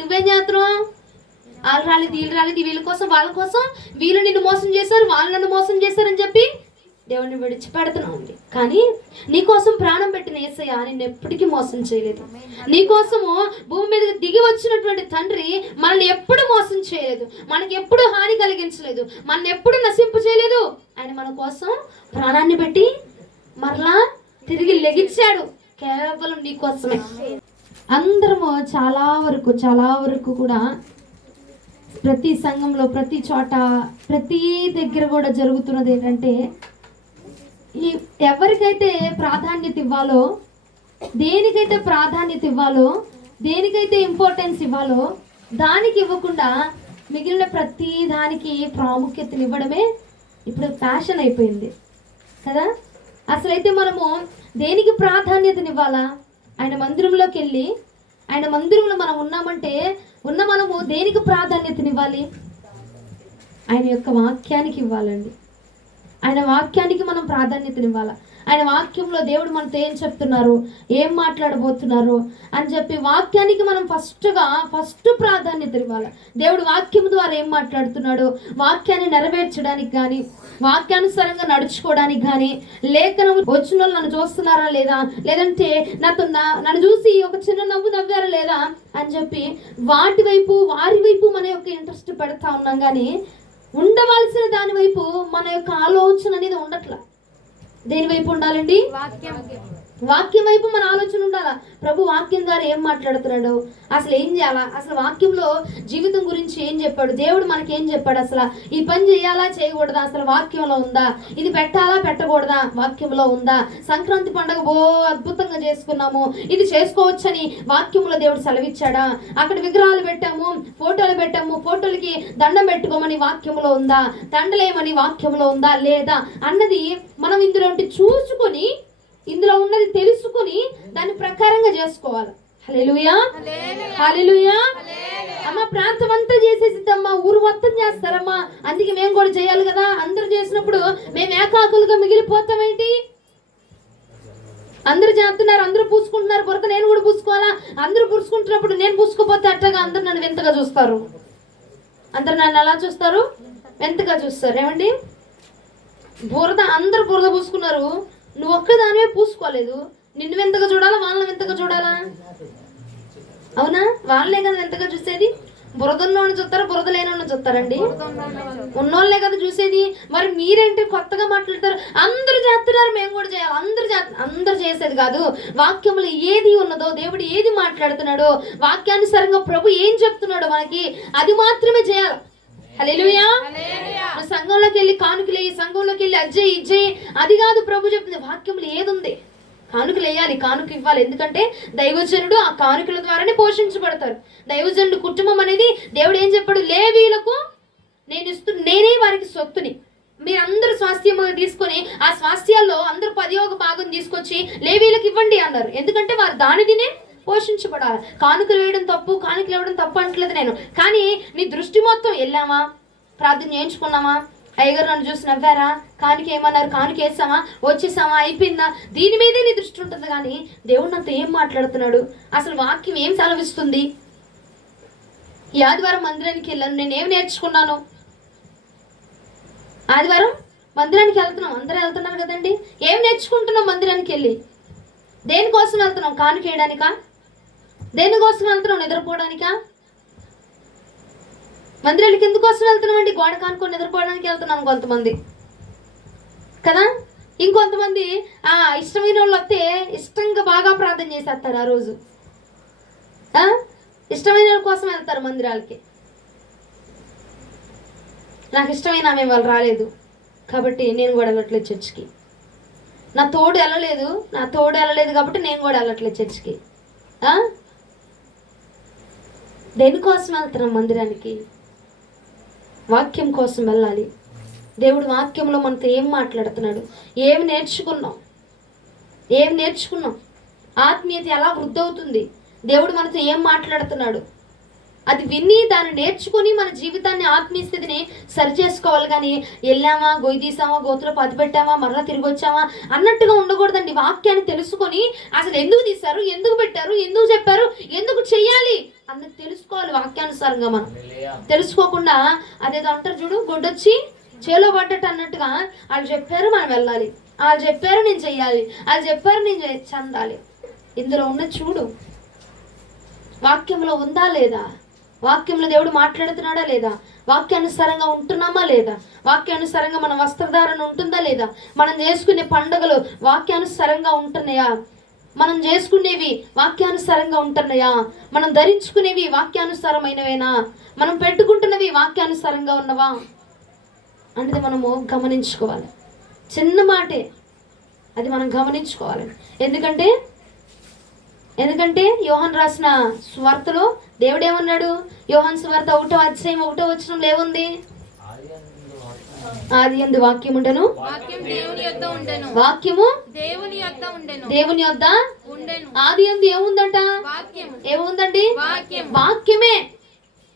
నువ్వేం చేస్తున్నావు, వాళ్ళు రాలేదు వీళ్ళు రాలేదు, వీళ్ళ కోసం వాళ్ళ కోసం వీళ్ళు నిన్ను మోసం చేశారు, వాళ్ళు నన్ను మోసం చేశారని చెప్పి దేవుడిని విడిచిపెడుతున్నావు అండి. కానీ నీకోసం ప్రాణం పెట్టిన యేసయ్య నిన్ను ఎప్పటికీ మోసం చేయలేదు. నీకోసము భూమి మీద దిగి వచ్చినటువంటి తండ్రి మనల్ని ఎప్పుడు మోసం చేయలేదు, మనకి ఎప్పుడు హాని కలిగించలేదు, మనల్ని ఎప్పుడు నశింపు చేయలేదు. ఆయన మన కోసం ప్రాణాన్ని పెట్టి మరలా తిరిగి లెగిచ్చాడు, కేవలం నీకోసమే. అందరము చాలా వరకు కూడా ప్రతి సంఘంలో, ప్రతి చోట, ప్రతి దగ్గర కూడా జరుగుతున్నది ఏంటంటే, ఈ ఎవరికైతే ప్రాధాన్యత ఇవ్వాలో, దేనికైతే ప్రాధాన్యత ఇవ్వాలో, దేనికైతే ఇంపార్టెన్స్ ఇవ్వాలో దానికి ఇవ్వకుండా మిగిలిన ప్రతి దానికి ప్రాముఖ్యతనివ్వడమే ఇప్పుడు ఫ్యాషన్ అయిపోయింది కదా. అసలైతే మనము దేనికి ప్రాధాన్యతనివ్వాలా? ఆయన మందిరంలోకి వెళ్ళి, ఆయన మందిరంలో మనం ఉన్నామంటే మనము దేనికి ప్రాధాన్యతనివ్వాలి? ఆయన యొక్క వాక్యానికి ఇవ్వాలండి. ఆయన వాక్యానికి మనం ప్రాధాన్యతనివ్వాలి. ఆయన వాక్యంలో దేవుడు మనతో ఏం చెప్తున్నారు, ఏం మాట్లాడబోతున్నారు అని చెప్పి వాక్యానికి మనం ఫస్ట్ ప్రాధాన్యత ఇవ్వాలి. దేవుడు వాక్యం ద్వారా ఏం మాట్లాడుతున్నాడు, వాక్యాన్ని నెరవేర్చడానికి కానీ, వాక్యానుసారంగా నడుచుకోవడానికి కానీ, లేఖనం వచ్చిన వాళ్ళు నన్ను చూస్తున్నారా లేదా, లేదంటే నన్ను చూసి ఒక చిన్న నవ్వు నవ్వారా లేదా అని చెప్పి వారి వైపు మన యొక్క ఇంట్రెస్ట్ పెడతా ఉన్నాం. కానీ ఉండవలసిన దాని వైపు మన యొక్క ఆలోచన అనేది ఉండట్లా. దేని వైపు ఉండాలండి? వాక్యం వైపు మన ఆలోచన ఉండాలా. ప్రభు వాక్యం ద్వారా ఏం మాట్లాడుతున్నాడు, అసలు ఏం చేయాలా, అసలు వాక్యంలో జీవితం గురించి ఏం చెప్పాడు, దేవుడు మనకి ఏం చెప్పాడు, అసలు ఈ పని చేయాలా చేయకూడదా, అసలు వాక్యంలో ఉందా, ఇది పెట్టాలా పెట్టకూడదా వాక్యంలో ఉందా, సంక్రాంతి పండుగ అద్భుతంగా చేసుకున్నాము, ఇది చేసుకోవచ్చని వాక్యంలో దేవుడు సెలవిచ్చాడా, అక్కడ విగ్రహాలు పెట్టాము, ఫోటోలు పెట్టాము, ఫోటోలకి దండం పెట్టుకోమని వాక్యంలో ఉందా, దండలేమని వాక్యంలో ఉందా లేదా అన్నది మనం ఇందులో చూసుకొని, ఇందులో ఉన్నది తెలుసుకుని దాని ప్రకారంగా చేసుకోవాలి. హల్లెలూయా, హల్లెలూయా. అమ్మ ప్రాంతం అంతా చేసేసిద్దమ్మా, ఊరు మొత్తం చేస్తారమ్మా, అందుకే మేము కూడా చేయాలి కదా. అందరూ చేసినప్పుడు మేము ఏకాకులుగా మిగిలిపోతామేంటి? అందరూ చేస్తున్నారు, అందరూ పూసుకుంటున్నారు బురద, నేను కూడా పూసుకోవాలా? అందరూ పూసుకుంటున్నప్పుడు నేను పూసుకోపోతే అట్టగా అందరూ నన్ను వింతగా చూస్తారు. అందరు నన్ను ఎలా చూస్తారు? వింతగా చూస్తారు. ఏమండి, అందరూ బురద పూసుకున్నారు, నువ్వు ఒక్కదానివే పూసుకోలేదు, నిన్ను వింతగా చూడాలా, వాళ్ళని వింతగా చూడాలా? అవునా? వాళ్ళే కదా వింతగా చూసేది. బురదన్నోళ్ళని చూస్తారా, బురద లేనోళ్ళని చూస్తారండి? ఉన్నోళ్ళే కదా చూసేది. మరి మీరేంటి కొత్తగా మాట్లాడతారు? అందరూ చేస్తున్నారు, మేము కూడా చేయాలి. అందరూ చేసేది కాదు. వాక్యంలో ఏది ఉన్నదో, దేవుడు ఏది మాట్లాడుతున్నాడో, వాక్యానుసారంగా ప్రభు ఏం చెప్తున్నాడో మనకి అది మాత్రమే చేయాలి. హల్లెలూయా. సంఘంలోకి వెళ్ళి కానుకలు వేయి, సంఘంలోకి వెళ్ళి అజ్జయ్ ఇజ్జయ్ అది కాదు ప్రభు చెప్తుంది. వాక్యంలో ఏది ఉంది, కానుకలు వేయాలి, కానుక ఇవ్వాలి. ఎందుకంటే దైవజనుడు ఆ కానుకల ద్వారానే పోషించబడతారు. దైవజనుడు కుటుంబం అనేది దేవుడు ఏం చెప్పాడు, లేవీయులకు నేనే వారికి సొత్తుని, మీరందరూ స్వాస్థ్యం తీసుకొని ఆ స్వాస్థ్యాల్లో అందరూ 10వ భాగం తీసుకొచ్చి లేవీయులకు ఇవ్వండి అన్నారు. ఎందుకంటే వారు దాని తినే పోషించబడాలి. కానుకలు వేయడం తప్పు, కానుకలు ఇవ్వడం తప్పు అంటలేదు నేను. కానీ నీ దృష్టి మొత్తం వెళ్ళామా, ప్రార్థన చేయించుకున్నామా, అయ్యగారు నన్ను చూసి నవ్వారా, కానుక ఏమన్నారు, కానుక వేసామా, వచ్చేసామా, అయిపోయిందా, దీని మీదే నీ దృష్టి ఉంటుంది. కానీ దేవుడు నాతో ఏం మాట్లాడుతున్నాడు, అసలు వాక్యం ఏం సెలవిస్తుంది? ఈ ఆదివారం మందిరానికి వెళ్ళాను, నేనేం నేర్చుకున్నాను? ఆదివారం మందిరానికి వెళ్తున్నాం, అందరూ వెళ్తున్నారు కదండి. ఏం నేర్చుకుంటున్నాం మందిరానికి వెళ్ళి? దేనికోసం వెళ్తున్నాం? కానుక వేయడానికా? దేనికోసం వెళ్తున్నాం? నిద్రపోవడానికా? మందిరానికి ఎందుకోసం వెళ్తున్నాం అండి? గోడ కానుకొని నిద్రపోవడానికి వెళ్తున్నాం కొంతమంది కదా. ఇంకొంతమంది ఇష్టమైన వాళ్ళు వస్తే ఇష్టంగా బాగా ప్రార్థన చేసేస్తారు. ఆ రోజు ఇష్టమైన వాళ్ళ కోసం వెళ్తారు మందిరాలకి. నాకు ఇష్టమైన ఆమె వాళ్ళు రాలేదు కాబట్టి నేను కూడా వెళ్ళట్లేదు చర్చికి. నా తోడు వెళ్ళలేదు కాబట్టి నేను కూడా వెళ్ళట్లేదు చర్చికి. దేనికోసం వెళ్తున్నాం మందిరానికి? వాక్యం కోసం వెళ్ళాలి. దేవుడు వాక్యంలో మనతో ఏం మాట్లాడుతున్నాడు, ఏమి నేర్చుకున్నాం, ఆత్మీయత ఎలా వృద్ధి అవుతుంది, దేవుడు మనతో ఏం మాట్లాడుతున్నాడు అది విని దాన్ని నేర్చుకుని మన జీవితాన్ని, ఆత్మీయ స్థితిని సరి చేసుకోవాలి. కానీ వెళ్ళామా, గొయ్యి తీసామా, గోతులో పది పెట్టామా, మరలా తిరిగి వచ్చామా అన్నట్టుగా ఉండకూడదండి. వాక్యాన్ని తెలుసుకొని అసలు ఎందుకు తీశారు, ఎందుకు పెట్టారు, ఎందుకు చెప్పారు, ఎందుకు చెయ్యాలి అన్నది తెలుసు. తెలుసుకోవాలి వాక్యానుసారంగా. మనం తెలుసుకోకుండా అదేదో అంటారు చూడు, గొడ్డొచ్చి చేలో పడ్డట్టు అన్నట్టుగా వాళ్ళు చెప్పారు మనం వెళ్ళాలి, వాళ్ళు చెప్పారు నేను చెయ్యాలి, వాళ్ళు చెప్పారు నేను చెందాలి. ఇందులో ఉన్న చూడు, వాక్యంలో ఉందా లేదా, వాక్యంలో దేవుడు మాట్లాడుతున్నాడా లేదా, వాక్యానుసారంగా ఉంటున్నామా లేదా, వాక్యానుసారంగా మన వస్త్రధారణ ఉంటుందా లేదా, మనం చేసుకునే పండుగలు వాక్యానుసారంగా ఉంటున్నాయా, మనం చేసుకునేవి వాక్యానుసారంగా ఉంటున్నాయా, మనం ధరించుకునేవి వాక్యానుసారమైనవేనా, మనం పెట్టుకుంటున్నవి వాక్యానుసారంగా ఉన్నవా అనేది మనము గమనించుకోవాలి. చిన్న మాటే అది మనం గమనించుకోవాలి. ఎందుకంటే యోహాను రాసిన సువార్తలో దేవుడు ఏమన్నాడు? యోహాను సువార్త 1వ అధ్యాయం 1వ వచనంలో ఏముంది? ఆది యందు వాక్యం ఉండెను, వాక్యము దేవుని యొద్ద ఉండెను. ఆది యందు ఏముందంట? ఏముందండి? వాక్యమే.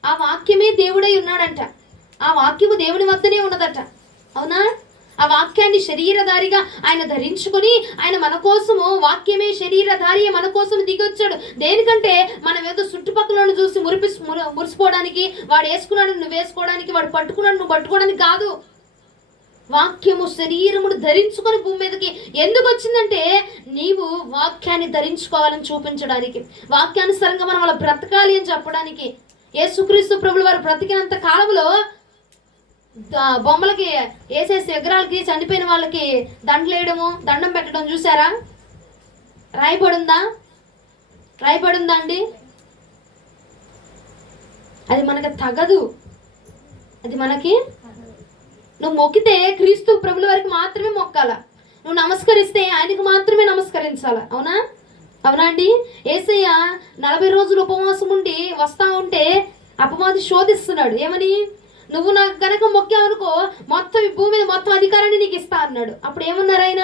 ఆ వాక్యమే దేవుడై ఉన్నాడంట. ఆ వాక్యము దేవుని వద్దనే ఉన్నదట. అవునా? ఆ వాక్యాన్ని శరీరధారిగా ఆయన ధరించుకొని ఆయన మన కోసము, వాక్యమే శరీరధారి మన కోసం దిగొచ్చాడు. దేనికంటే మనం ఏదో చుట్టుపక్కల చూసి మురిసిపోవడానికి, వాడు వేసుకున్నాడు నువ్వు వేసుకోవడానికి, వాడు పట్టుకున్నాడు నువ్వు పట్టుకోవడానికి కాదు. వాక్యము శరీరమును ధరించుకొని భూమి మీదకి ఎందుకు వచ్చిందంటే నీవు వాక్యాన్ని ధరించుకోవాలని చూపించడానికి, వాక్యానుసారంగా మనం అలా బ్రతకాలి అని చెప్పడానికి. యేసుక్రీస్తు ప్రభులు వారు బ్రతికినంత కాలంలో బొమ్మలకి వేసేసి విగ్రహాలకి, చనిపోయిన వాళ్ళకి దండలేయడము, దండం పెట్టడం చూసారా? రాయబడిందా అండి? అది మనకి తగదు. అది మనకి, నువ్వు మొక్కితే క్రీస్తు ప్రభుల వారికి మాత్రమే మొక్కాల, నువ్వు నమస్కరిస్తే ఆయనకు మాత్రమే నమస్కరించాల. అవునా అండి? యేసయ్య 40 రోజులు ఉపవాసం ఉండి వస్తా ఉంటే అపవాది శోధిస్తున్నాడు. ఏమని? నువ్వు నాకు గనక మొక్కావనుకో మొత్తం ఈ భూమి మీద మొత్తం అధికారాన్ని నీకు ఇస్తా అన్నాడు. అప్పుడు ఏమన్నారు ఆయన?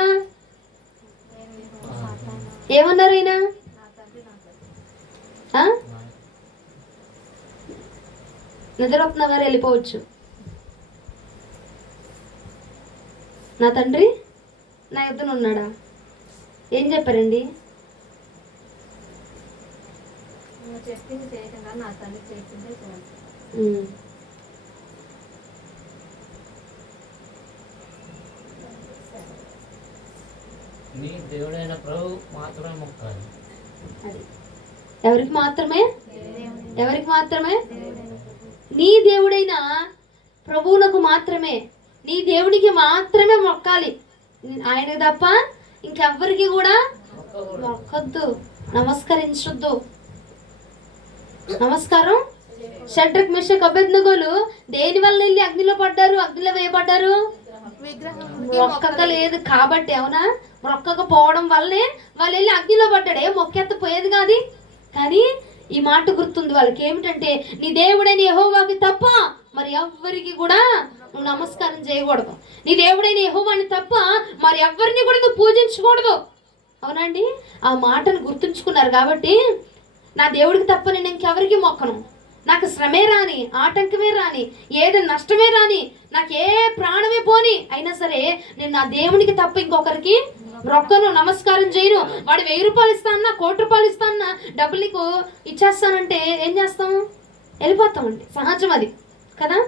నిద్రపోతున్న వారు వెళ్ళిపోవచ్చు. నా తండ్రి నా యుద్ధను ఉన్నాడా? ఏం చెప్పారండి? నీ దేవుడైన ప్రభు మాత్రమే మొక్కాలి. ఎవరికి మాత్రమే? నీ దేవుడైన ప్రభువునకు మాత్రమే, నీ దేవుడికి మాత్రమే మొక్కాలి. ఆయన తప్ప ఇంకెవ్వరికి కూడా మొక్కొద్దు, నమస్కరించొద్దు. నమస్కారం షడ్రక్ మెషక్ అబేద్నెగోలు దేని వల్ల వెళ్ళి అగ్నిలో వేయబడ్డారు? మొక్కక లేదు కాబట్టి. అవునా? మొక్కకపోవడం వల్లే వాళ్ళు వెళ్ళి అగ్నిలో పడ్డాడే, మొక్కెత్తపోయేది కాదు. కానీ ఈ మాట గుర్తుంది వాళ్ళకి, ఏమిటంటే నీ దేవుడైన యెహోవాకి తప్ప మరి ఎవ్వరికి కూడా నువ్వు నమస్కారం చేయకూడదు, నీ దేవుడైన యెహోవాని తప్ప మరి ఎవ్వరిని కూడా నువ్వు పూజించకూడదు. అవునండి? ఆ మాటను గుర్తుంచుకున్నారు కాబట్టి నా దేవుడికి తప్ప నేను ఇంకెవరికి మొక్కను, నాకు శ్రమే రాని, ఆటంకమే రాని, ఏదో నష్టమే రాని, నాకు ఏ ప్రాణమే పోని, అయినా సరే నేను నా దేవునికి తప్ప ఇంకొకరికి మొక్కను, నమస్కారం చేయను. వాడు 1000 రూపాయలు ఇస్తానన్నా, 1 కోటి రూపాయలు ఇస్తానన్నా, డబ్బులు నీకు ఇచ్చేస్తానంటే ఏం చేస్తాం? వెళ్ళిపోతామండి. సహజం అది కదా,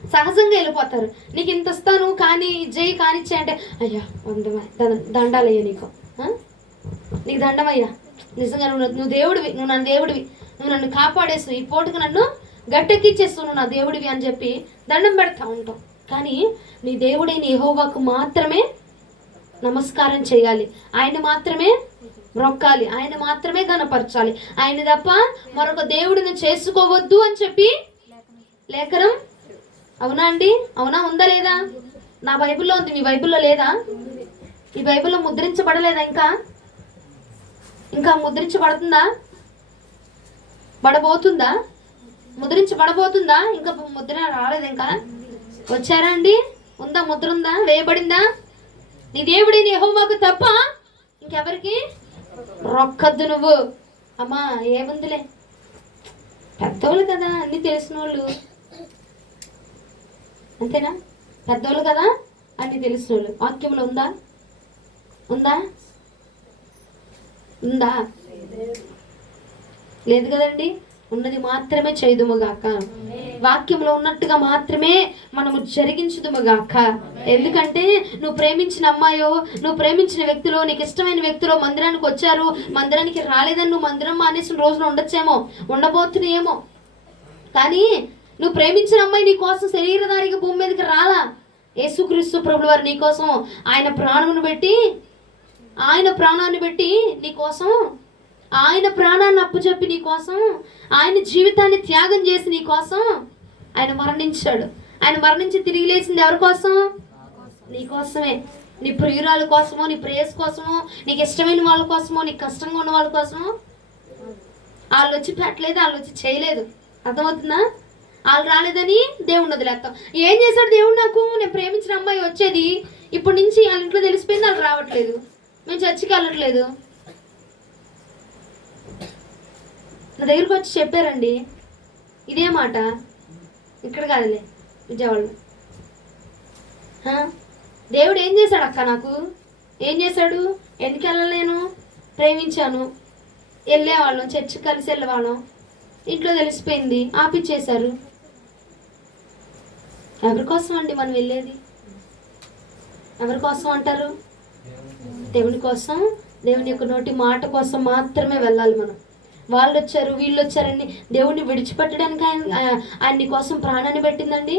సహజంగా వెళ్ళిపోతారు. నీకు ఇంత ఇస్తాను కానీ జై కానిచ్చే అంటే అయ్యా దండాలయ్యా నీకు దండమయ్యా, నిజంగా నువ్వు దేవుడివి, నువ్వు నా దేవుడివి, నువ్వు నన్ను కాపాడేసు, ఈ పూటకు నన్ను గట్టెక్కిచ్చేస్తు, నువ్వు నా దేవుడివి అని చెప్పి దండం పెడతా ఉంటాం. కానీ నీ దేవుడైన యెహోవాకు మాత్రమే నమస్కారం చేయాలి, ఆయన మాత్రమే మొక్కాలి, ఆయన మాత్రమే గణపరచాలి, ఆయన తప్ప మరొక దేవుడిని చేసుకోవద్దు అని చెప్పి లేఖనం. అవునా అండి? అవునా? ఉందా లేదా? నా బైబిల్లో ఉంది, మీ బైబిల్లో లేదా? ఈ బైబిల్లో ముద్రించబడలేదా? ఇంకా ముద్రించబడుతుందా? పడబోతుందా? ముద్రించబడబోతుందా? ఇంకా ముద్ర రాలేదు. ఇంకా వచ్చారా అండి? ఉందా? ముద్ర ఉందా? వేయబడిందా? నీ దేవుడైన యెహోవాకు తప్ప ఇంకెవరికి రొక్కద్దు నువ్వు. అమ్మా ఏముందిలే, పెద్దోళ్ళు కదా, అన్ని తెలిసిన వాళ్ళు, అంతేనా? పెద్దోళ్ళు కదా, అన్ని తెలిసిన వాళ్ళు. వాక్యంలో ఉందా? లేదు కదండి. ఉన్నది మాత్రమే చేయుదుముగాక. వాక్యంలో ఉన్నట్టుగా మాత్రమే మనము జరిగించుదుముగాక. ఎందుకంటే నువ్వు ప్రేమించిన అమ్మాయో, నువ్వు ప్రేమించిన వ్యక్తులో, నీకు ఇష్టమైన వ్యక్తులో మందిరానికి వచ్చారు, మందిరానికి రాలేదని నువ్వు మందిరం మానేసిన రోజున ఉండొచ్చేమో, ఉండబోతున్నాయేమో. కానీ నువ్వు ప్రేమించిన అమ్మాయి నీ కోసం శరీరధారిగా భూమి మీదకి రాలా. యేసుక్రీస్తు ప్రభువు వారు నీ కోసం ఆయన ప్రాణాన్ని పెట్టి నీ కోసం, ఆయన ప్రాణాన్ని అప్పుచెప్పి నీ కోసం, ఆయన జీవితాన్ని త్యాగం చేసి నీ కోసం ఆయన మరణించాడు. ఆయన మరణించి తిరిగి లేచింది ఎవరి కోసం? నీ కోసమే. నీ ప్రియురాల కోసమో, నీ ప్రేయస్ కోసమో, నీకు ఇష్టమైన వాళ్ళ కోసమో, నీకు కష్టంగా ఉన్న వాళ్ళ కోసమో. వాళ్ళు వచ్చి పెట్టలేదు, వాళ్ళు వచ్చి చేయలేదు. అర్థమవుతుందా? వాళ్ళు రాలేదని దేవుణ్ణి వదిలేస్తాం. ఏం చేశాడు దేవుడు? నాకు నేను ప్రేమించిన అమ్మాయి వచ్చేది, ఇప్పటి నుంచి వాళ్ళ ఇంట్లో తెలిసిపోయింది, వాళ్ళు రావట్లేదు, మేము చర్చికి వెళ్ళట్లేదు. నా దగ్గరికి వచ్చి చెప్పారండి ఇదే మాట. ఇక్కడ కాదులే, విజయవాడలో. దేవుడు ఏం చేశాడు అక్క? నాకు ఏం చేశాడు? ఎందుకు వెళ్ళలేను? ప్రేమించాను, వెళ్ళేవాళ్ళం, చర్చికి కలిసి వెళ్ళేవాళ్ళం, ఇంట్లో తెలిసిపోయింది, ఆపిచ్చేశారు. ఎవరి కోసం అండి మనం వెళ్ళేది? ఎవరి కోసం అంటారు? దేవుని కోసం, దేవుని యొక్క నోటి మాట కోసం మాత్రమే వెళ్ళాలి మనం. వాళ్ళు వచ్చారు, వీళ్ళు వచ్చారని దేవుణ్ణి విడిచిపెట్టడానికి ఆయన నీ కోసం ప్రాణాన్ని పెట్టిందండి.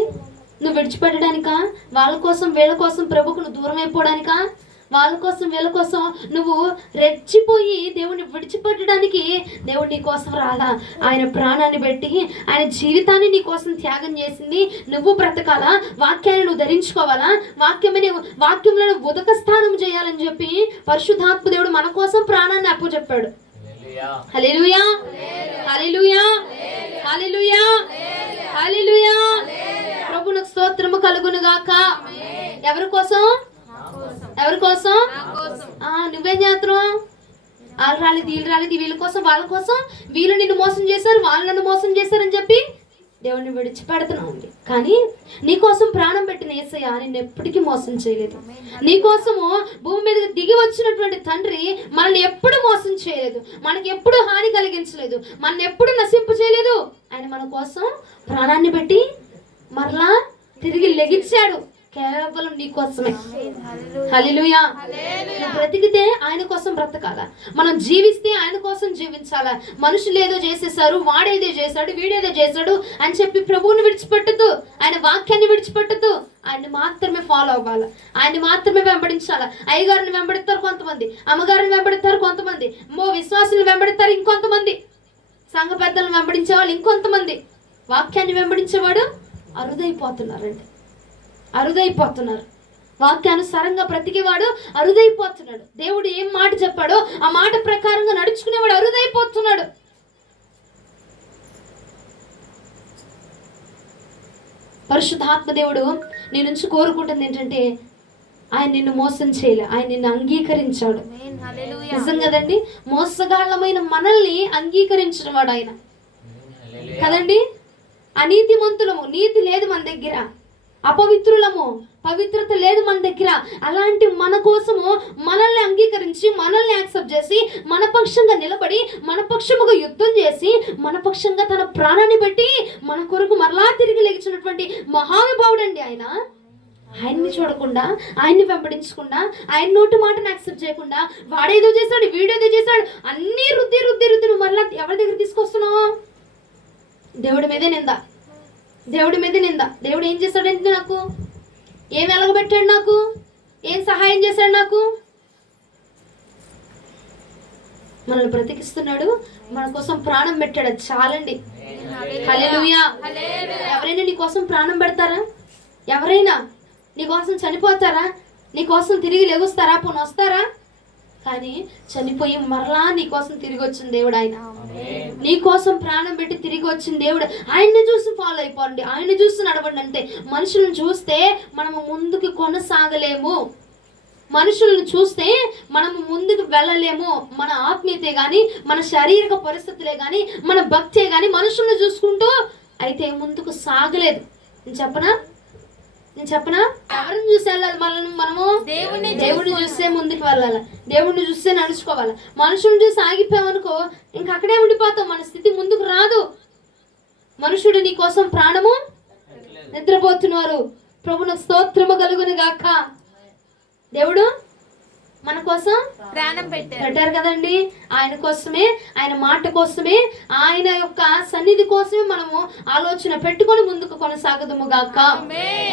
నువ్వు విడిచిపెట్టడానికా? వాళ్ళ కోసం వీళ్ళ కోసం ప్రభుకు నువ్వు దూరం అయిపోవడానికా? వాళ్ళ కోసం వీళ్ళ కోసం నువ్వు రెచ్చిపోయి దేవుణ్ణి విడిచిపెట్టడానికి దేవుడు నీ కోసం రాలా. ఆయన ప్రాణాన్ని పెట్టి ఆయన జీవితాన్ని నీ కోసం త్యాగం చేసింది. నువ్వు బ్రతకాలా, వాక్యాన్ని నువ్వు ధరించుకోవాలా, వాక్యంలో ఉదక స్థానం చేయాలని చెప్పి పరిశుద్ధాత్మ దేవుడు మన కోసం ప్రాణాన్ని అప్పచెప్పాడు. హల్లెలూయా, హల్లెలూయా, హల్లెలూయా, హల్లెలూయా. ప్రభువునకు స్తోత్రము కలుగును గాక. ఎవరి కోసం? ఎవరి కోసం? నువ్వేం చేస్తున్నావు? వాళ్ళు రాలేదు, వీళ్ళు రాలేదు, వీళ్ళ కోసం, వాళ్ళ కోసం, వీళ్ళు నిన్ను మోసం చేశారు, వాళ్ళు నన్ను మోసం చేశారని చెప్పి దేవుణ్ణి విడిచిపెడుతున్నావు. కానీ నీకోసం ప్రాణం పెట్టిన యేసయ్య నిన్ను ఎప్పటికీ మోసం చేయలేదు. నీకోసము భూమి మీద దిగి వచ్చినటువంటి తండ్రి మనల్ని ఎప్పుడు మోసం చేయలేదు, మనకి ఎప్పుడు హాని కలిగించలేదు, మనల్ని ఎప్పుడు నశింపు చేయలేదు. ఆయన మన కోసం ప్రాణాన్ని పెట్టి మరలా తిరిగి లెగించాడు, కేవలం నీ కోసమే. హల్లెలూయా. బ్రతికితే ఆయన కోసం బ్రతకాల, మనం జీవిస్తే ఆయన కోసం జీవించాలా. మనుషులు ఏదో చేసేసారు, వాడేదో చేశాడు, వీడేదో చేశాడు అని చెప్పి ప్రభువుని విడిచిపెట్టద్దు, ఆయన వాక్యాన్ని విడిచిపెట్టద్దు. ఆయన్ని మాత్రమే ఫాలో అవ్వాలి, ఆయన్ని మాత్రమే వెంబడించాలి. అయ్యగారిని వెంబడిస్తారు కొంతమంది, అమ్మగారిని వెంబడిస్తారు కొంతమంది, విశ్వాసులను వెంబడిస్తారు ఇంకొంతమంది, సంఘ పెద్దలను వెంబడించే వాళ్ళు ఇంకొంతమంది. వాక్యాన్ని వెంబడించేవాడు అరుదైపోతున్నారండి, అరుదైపోతున్నారు. వాక్యానుసారంగా బ్రతికేవాడు అరుదైపోతున్నాడు. దేవుడు ఏం మాట చెప్పాడో ఆ మాట ప్రకారంగా నడుచుకునేవాడు అరుదైపోతున్నాడు. పరిశుద్ధాత్మ దేవుడు నీ నుంచి కోరుకుంటుంది ఏంటంటే ఆయన నిన్ను మోసం చేయలే, ఆయన నిన్ను అంగీకరించాడు. నిజం కదండి, మోసగాళ్ళమైన మనల్ని అంగీకరించిన వాడు ఆయన కదండి. అనీతిమంతులము, నీతి లేదు మన దగ్గర, అపవిత్రులము, పవిత్రత లేదు మన దగ్గర. అలాంటి మన కోసము మనల్ని అంగీకరించి, మనల్ని యాక్సెప్ట్ చేసి, మన పక్షంగా నిలబడి, మన పక్షముగా యుద్ధం చేసి, మన పక్షంగా తన ప్రాణాన్ని పెట్టి మన కొరకు మరలా తిరిగి లేచినటువంటి మహానుభావుడు అండి ఆయన. ఆయన్ని చూడకుండా, ఆయన్ని వెంబడించకుండా, ఆయన నోటి మాటను యాక్సెప్ట్ చేయకుండా, వాడేదో చేశాడు, వీడేదో చేశాడు, అన్నీ రుద్ది రుద్ది రుద్ది నువ్వు మరలా ఎవరి దగ్గర తీసుకొస్తున్నావు? దేవుడి మీదే నింద, దేవుడి మీద నింద. దేవుడు ఏం చేశాడంటే నాకు, ఏం వెలగబెట్టాడు, నాకు ఏం సహాయం చేశాడు, నాకు మనల్ని బ్రతికిస్తున్నాడు, మన కోసం ప్రాణం పెట్టాడు. అది చాలండి. హల్లెలూయా. ఎవరైనా నీ కోసం ప్రాణం పెడతారా? ఎవరైనా నీ కోసం చనిపోతారా? నీ కోసం తిరిగి లెగుస్తారా? పోనీ వస్తారా? కానీ చనిపోయి మరలా నీ కోసం తిరిగి వచ్చిన దేవుడు ఆయన. నీ కోసం ప్రాణం పెట్టి తిరిగి వచ్చిన దేవుడు. ఆయన్ని చూసి ఫాలో అయిపోండి, ఆయన్ని చూసి నడవండి. అంటే మనుషులను చూస్తే మనము ముందుకు కొనసాగలేము, మనుషులను చూస్తే మనము ముందుకు వెళ్ళలేము. మన ఆత్మీయతే కానీ, మన శారీరక పరిస్థితులే కానీ, మన భక్తే కానీ మనుషులను చూసుకుంటూ అయితే ముందుకు సాగలేదు. నేను చెప్పనా, నేను చెప్పనా? ఎవరిని చూసి వెళ్ళాలి? మనము దేవుడిని చూస్తే ముందుకు వెళ్ళాలి, దేవుడిని చూస్తే నడుచుకోవాలి. మనుషుని చూసి ఆగిపోయామనుకో ఇంక అక్కడే ఉండిపోతాం, మన స్థితి ముందుకు రాదు. మనుషుడు నీ కోసం ప్రాణము నిద్రపోతున్నారు. ప్రభువునకు స్తోత్రము కలుగును గాక. దేవుడు మన కోసం ప్రాణం పెట్టారు కదండి. ఆయన కోసమే, ఆయన మాట కోసమే, ఆయన యొక్క సన్నిధి కోసమే మనము ఆలోచన పెట్టుకొని ముందుకు కొనసాగదుము గాక.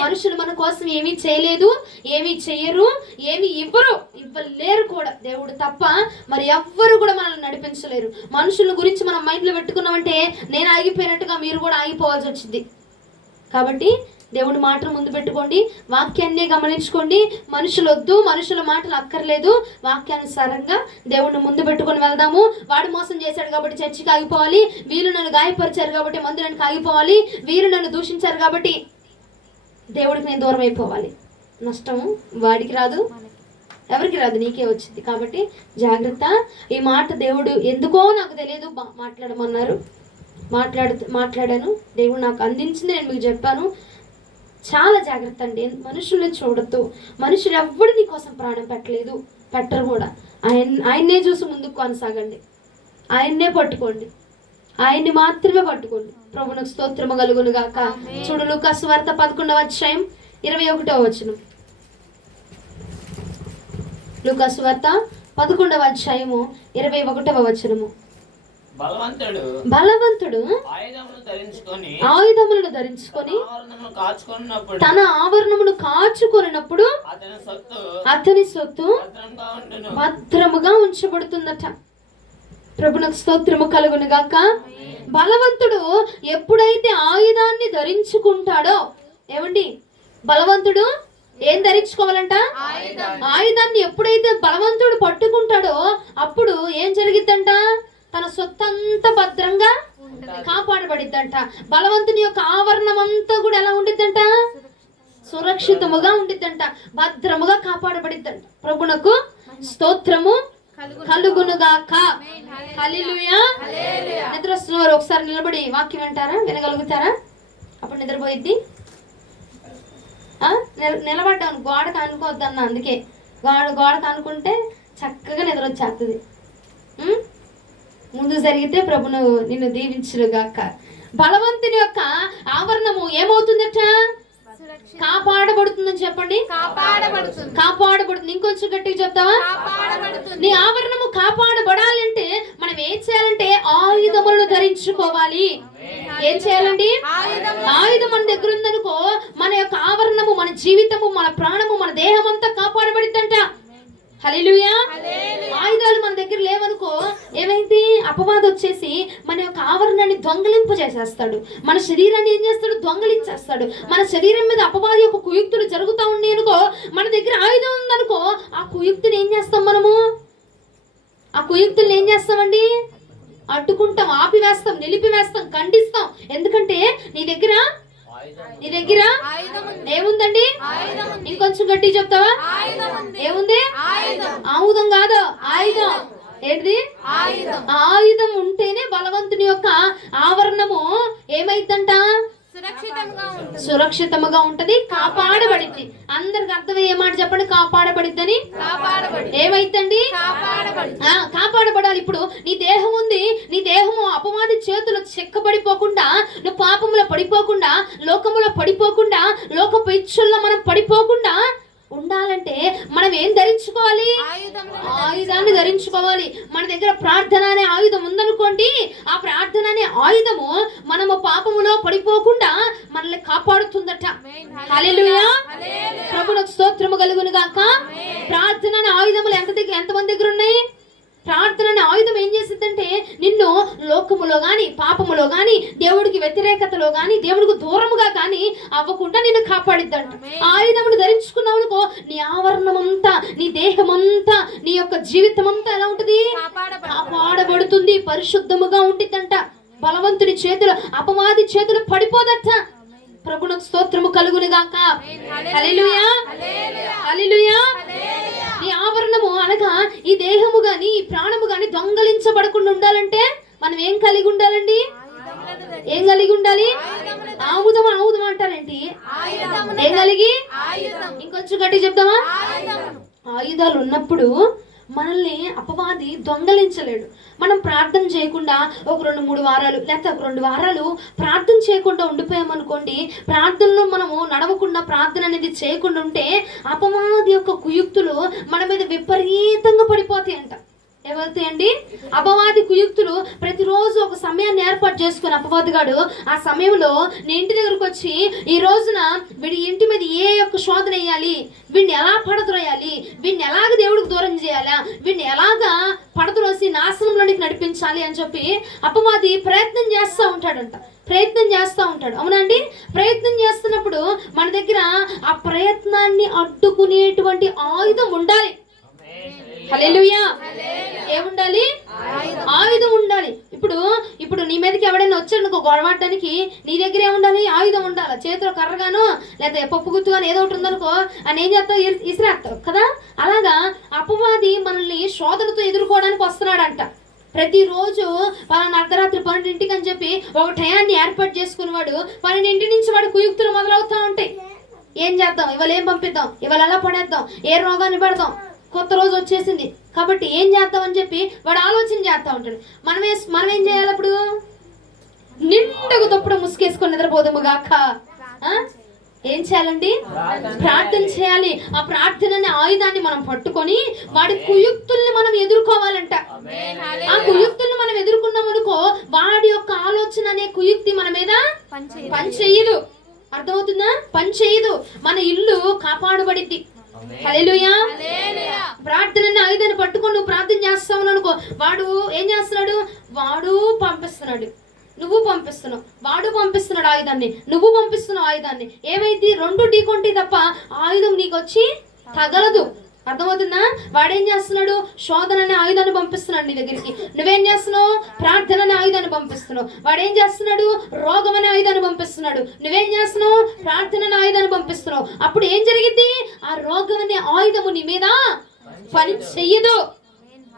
మనుషులు మన కోసం ఏమీ చేయలేదు, ఏమీ చెయ్యరు, ఏమీ ఇవ్వలేరు కూడా. దేవుడు తప్ప మరి ఎవ్వరు కూడా మనల్ని నడిపించలేరు. మనుషుల గురించి మనం మైండ్ లో పెట్టుకున్నామంటే నేను ఆగిపోయినట్టుగా మీరు కూడా ఆగిపోవాల్సి వచ్చింది. కాబట్టి దేవుడి మాటలు ముందు పెట్టుకోండి, వాక్యాన్ని గమనించుకోండి. మనుషులు వద్దు, మనుషుల మాటలు అక్కర్లేదు, వాక్యానుసారంగా దేవుడిని ముందు పెట్టుకొని వెళ్దాము. వాడు మోసం చేశాడు కాబట్టి చర్చికి ఆగిపోవాలి, వీళ్ళు నన్ను గాయపరిచారు కాబట్టి మందిరానికి ఆగిపోవాలి, వీరు నన్ను దూషించారు కాబట్టి దేవుడికి నేను దూరం అయిపోవాలి. నష్టము వాడికి రాదు, ఎవరికి రాదు, నీకే వచ్చింది. కాబట్టి జాగ్రత్త. ఈ మాట దేవుడు ఎందుకో నాకు తెలియదు మాట్లాడమన్నారు, మాట్లాడాను. దేవుడు నాకు అందించింది, నేను మీకు చెప్పాను. చాలా జాగ్రత్త అండి. మనుషుల్ని చూడొద్దు. మనుషులు ఎవ్వడు నీ కోసం ప్రాణం పెట్టరు కూడా. ఆయన్నే చూసి ముందుకు కొనసాగండి, ఆయన్నే పట్టుకోండి, ఆయన్ని మాత్రమే పట్టుకోండి. ప్రభువునకు స్తోత్రము కలుగును గాక. చూడు లూకా సువార్త 11వ అధ్యాయం 21వ వచనం. లూకా సువార్త 11వ అధ్యాయము 21వ వచనము. బలవంతుడు ఆయుధములను ధరించుకొని తన ఆవరణమును కాచుకొనినప్పుడు అతని సొత్తు భద్రముగా ఉంచబడుతుందట. ప్రభువునకు స్తోత్రము కలుగును గాక. బలవంతుడు ఎప్పుడైతే ఆయుధాన్ని ధరించుకుంటాడో, ఏమండి బలవంతుడు ఏం ధరించుకోవాలంట? ఆయుధాన్ని ఎప్పుడైతే బలవంతుడు పట్టుకుంటాడో అప్పుడు ఏం జరిగిద్దంట? తన సొత్తంతా భద్రంగా కాపాడబడిద్దంట. బలవంతుని యొక్క ఆవరణం అంతా కూడా ఎలా ఉండిద్దంట? సురక్షితముగా ఉండిద్దంట, భద్రముగా కాపాడబడిద్దంట. ప్రభువునకు స్తోత్రము కలుగునుగాక. హల్లెలూయా. నిద్ర వస్తున్న వారు ఒకసారి నిలబడి వాక్యం వింటారా? వినగలుగుతారా? అప్పుడు నిద్రపోయిద్ది. నిలబడ్డాను, గోడకు అనుకోవద్దన్న, అందుకే గోడకు అనుకుంటే చక్కగా నిద్ర వచ్చేస్తుంది. ముందు జరిగితే ప్రభును నిన్ను దీవించుగాక. బలవంతుని యొక్క ఆవరణము ఏమవుతుందట? కాపాడబడుతుందని చెప్పండి. కాపాడబడుతుంది. ఇంకొంచెం గట్టిగా చెప్తావా? నీ ఆవరణము కాపాడబడాలంటే మనం ఏం చేయాలంటే ఆయుధములను ధరించుకోవాలి. ఏం చేయాలండి? ఆయుధం మన దగ్గర ఉందనుకో మన యొక్క ఆవరణము, మన జీవితము, మన ప్రాణము, మన దేహం అంతా కాపాడబడిద్దంట. హల్లెలూయా. ఆయుధాలు మన దగ్గర లేవనుకో ఏమైంది? అపవాదం వచ్చేసి మన యొక్క ఆవరణాన్ని దొంగలింపు చేసేస్తాడు. మన శరీరాన్ని ఏం చేస్తాడు? దొంగలించేస్తాడు. మన శరీరం మీద అపవాది యొక్క కుయుక్తులు జరుగుతూ ఉండి అనుకో, మన దగ్గర ఆయుధం ఉందనుకో ఆ కుయుక్తిని ఏం చేస్తాం? మనము ఆ కుయుక్తుల్ని ఏం చేస్తామండి? అడ్డుకుంటాం, ఆపివేస్తాం, నిలిపివేస్తాం, ఖండిస్తాం. ఎందుకంటే నీ దగ్గర ఏముందండి? ఇంకొంచెం గట్టి చెప్తావా? ఏముంది? ఆయుధం కాదు, ఆయుధం. ఏంటిది? ఆయుధం ఉంటేనే బలవంతుని యొక్క ఆవరణము ఏమైందంట? సురక్షితముగా ఉంటది, కాపాడబడింది. అందరికి అర్థమయ్యే మాట చెప్పండి. కాపాడబడిద్దని. ఏమైందండి? కాపాడబడాలి. ఇప్పుడు నీ దేహం ఉంది, నీ దేహము అపవాది చేతులు చెక్కబడిపోకుండా, నువ్వు పాపములో పడిపోకుండా, లోకములో పడిపోకుండా, లోకపు ఇచ్చుల్లో మనం పడిపోకుండా ఉండాలంటే మనం ఏం ధరించుకోవాలి? ఆయుధాన్ని ధరించుకోవాలి. మన దగ్గర ప్రార్థన అనే ఆయుధం ఉందనుకోండి, ఆ ప్రార్థన అనే ఆయుధము మనము పాపములో పడిపోకుండా మనల్ని కాపాడుతుందట. హల్లెలూయా. ప్రభువునకు స్తోత్రము కలుగును గాక. ప్రార్థన అనే ఆయుధములు ఎంతమంది దగ్గర ఉన్నాయి? ప్రార్థన అనే ఆయుధం ఏం చేసిద్దంటే నిన్ను లోకములో గాని, పాపములో గాని, దేవుడికి వ్యతిరేకతలో గాని, దేవుడికి దూరముగా గాని అవ్వకుండా నిన్ను కాపాడిద్దంట. ఆయుధమును ధరించుకున్నావు అనుకో నీ ఆవరణం అంతా, నీ దేహం అంతా, నీ యొక్క జీవితం అంతా ఎలా ఉంటుంది? కాపాడబడుతుంది, పరిశుద్ధముగా ఉండిద్దంట. బలవంతుని చేతులు, అపవాది చేతులు పడిపోదట. ప్రభువునకు స్తోత్రము కలుగును గాక. హల్లెలూయా. హల్లెలూయా. నీ ఆవరణము అనగా ఈ దేహము గాని, ఈ ప్రాణము గాని దొంగలించబడకుండా ఉండాలంటే మనం ఏం కలిగి ఉండాలండి? ఏం కలిగి ఉండాలి? ఆయుధం అంటారేంటి? ఏం కలిగి కలిగి ఇంకొంచెం గట్టి చెప్తామా? ఆయుధాలు ఉన్నప్పుడు మనల్ని అపవాది దొంగలించలేడు. మనం ప్రార్థన చేయకుండా ఒక 2-3 వారాలు లేకపోతే ఒక 2 వారాలు ప్రార్థన చేయకుండా ఉండిపోయామనుకోండి, ప్రార్థనలో మనము నడవకుండా ప్రార్థన అనేది చేయకుండా ఉంటే అపవాది యొక్క కుయుక్తులు మన మీద విపరీతంగా పడిపోతాయి అంట. ఏమవుతాయండి? అపవాది కుయుక్తులు ప్రతిరోజు ఒక సమయాన్ని ఏర్పాటు చేసుకుని అపవాదిగాడు ఆ సమయంలో నీ ఇంటి దగ్గరకు వచ్చి, ఈ రోజున వీడి ఇంటి మీద ఏ యొక్క శోధన వేయాలి, వీడిని ఎలా పడద్రోయాలి, వీడిని ఎలాగ దేవుడికి దూరం చేయాలా, వీడిని ఎలాగా పడద్రోసి నాశనంలోనికి నడిపించాలి అని చెప్పి అపవాది ప్రయత్నం చేస్తూ ఉంటాడంట. ప్రయత్నం చేస్తూ ఉంటాడు. అవునండి? ప్రయత్నం చేస్తున్నప్పుడు మన దగ్గర ఆ ప్రయత్నాన్ని అడ్డుకునేటువంటి ఆయుధం ఉండాలి. హల్లెలూయా. ఏముండాలి? ఆయుధం ఉండాలి. ఇప్పుడు నీ మీదకి ఎవడైనా వచ్చాడు గొడవడానికి, నీ దగ్గర ఏముండాలి? ఆయుధం ఉండాలి. చేతిలో కర్రగాను లేదా పప్పు గుత్తు కానీ ఏదో ఒకటి ఉందనుకో, అని ఏం చేస్తావు? ఇసిరేస్తావు కదా. అలాగా అపవాది మనల్ని శోధనతో ఎదుర్కోవడానికి వస్తున్నాడంట. ప్రతిరోజు వాళ్ళని అర్ధరాత్రి 12 అని చెప్పి ఒక టయాన్ని ఏర్పాటు చేసుకునేవాడు 12 నుంచి వాడు కుయుక్తులు మొదలవుతూ ఉంటాయి. ఏం చేద్దాం, ఇవాళ ఏం పంపిద్దాం, ఇవాళ ఎలా పడేద్దాం, ఏ రోగాన్ని పెడదాం, కొత్త రోజు వచ్చేసింది కాబట్టి ఏం చేద్దామని చెప్పి వాడు ఆలోచన చేస్తూ ఉంటాడు. మనం ఏం చేయాలి? అప్పుడు నిండుకు తప్పుడు ముసుకేసుకొని నిద్రపోదాము గాక. ఏం చేయాలండి? ప్రార్థన చేయాలి. ఆ ప్రార్థన అనే ఆయుధాన్ని మనం పట్టుకొని వాడి కుయుక్తుల్ని మనం ఎదుర్కోవాలంట. ఆ కుయుక్తుల్ని మనం ఎదుర్కొన్నాం అనుకో, వాడి యొక్క ఆలోచన అనే కుయుక్తి మన మీద పనిచేయదు. అర్థమవుతుందా? పనిచేయదు. మన ఇల్లు కాపాడబడిద్ది. హల్లెలూయా. ప్రార్థన అనే ఆయుధాన్ని పట్టుకొని నువ్వు ప్రార్థన చేస్తావు అనుకో, వాడు ఏం చేస్తున్నాడు? వాడు పంపిస్తున్నాడు, నువ్వు పంపిస్తున్నావు. వాడు పంపిస్తున్నాడు ఆయుధాన్ని, నువ్వు పంపిస్తున్నావు ఆయుధాన్ని. ఏమైంది? 2 ఢీకొంటే తప్ప ఆయుధం నీకు వచ్చి తగలదు. అర్థమవుతుందా? వాడేం చేస్తున్నాడు? శోధన అనే ఆయుధాన్ని పంపిస్తున్నాడు నీ దగ్గరికి. నువ్వేం చేస్తున్నావు? ప్రార్థన అనే ఆయుధాన్ని పంపిస్తున్నావు. వాడేం చేస్తున్నాడు? రోగం అనే ఆయుధాన్ని పంపిస్తున్నాడు. నువ్వేం చేస్తున్నావు? ప్రార్థన అనే ఆయుధాన్ని పంపిస్తున్నావు. అప్పుడు ఏం జరిగింది? ఆ రోగం అనే ఆయుధము నీ మీద పని చెయ్యదు.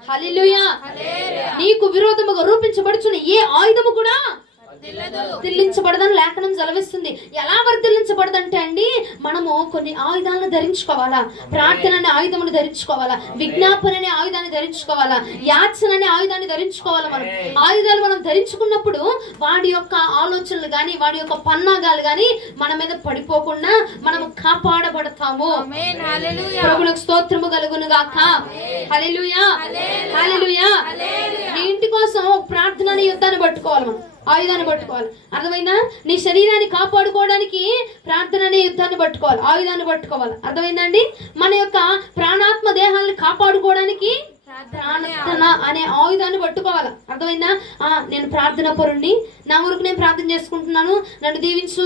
హల్లెలూయా. నీకు విరోధముగా రూపించబడుచున్న ఏ ఆయుధము కూడా వర్ధిల్లించబడదని లేఖనం సెలవిస్తుంది. ఎలా వర్ధిల్లించబడదంటే అండి, మనము కొన్ని ఆయుధాలను ధరించుకోవాలా. ప్రార్థన అనే ఆయుధమును ధరించుకోవాలా, విజ్ఞాపన అనే ఆయుధాన్ని ధరించుకోవాలా, యాచన అనే ఆయుధాన్ని ధరించుకోవాలా. మనం ఆయుధాలు మనం ధరించుకున్నప్పుడు వాడి యొక్క ఆలోచనలు గాని వాడి యొక్క పన్నాగాలు గాని మన మీద పడిపోకుండా మనము కాపాడబడతాము. ప్రభువులకు స్తోత్రము కలుగును గాక. హల్లెలూయా. హల్లెలూయా. నీ ఇంటి కోసం ప్రార్థన అనే యుద్ధాన్ని పట్టుకోవాలి, మనం ఆయుధాన్ని పట్టుకోవాలి. అర్థమైందా? నీ శరీరాన్ని కాపాడుకోవడానికి ప్రార్థన అనే యుద్ధాన్ని పట్టుకోవాలి, ఆయుధాన్ని పట్టుకోవాలి. అర్థమైందండి? మన యొక్క ప్రాణాత్మ దేహాలను కాపాడుకోవడానికి ప్రార్థన అనే ఆయుధాన్ని పట్టుకోవాలి. అర్థమైందా? నేను ప్రార్థన పరుణ్ణి, నా ఊరికి నేను ప్రార్థన చేసుకుంటున్నాను, నన్ను దీవించు,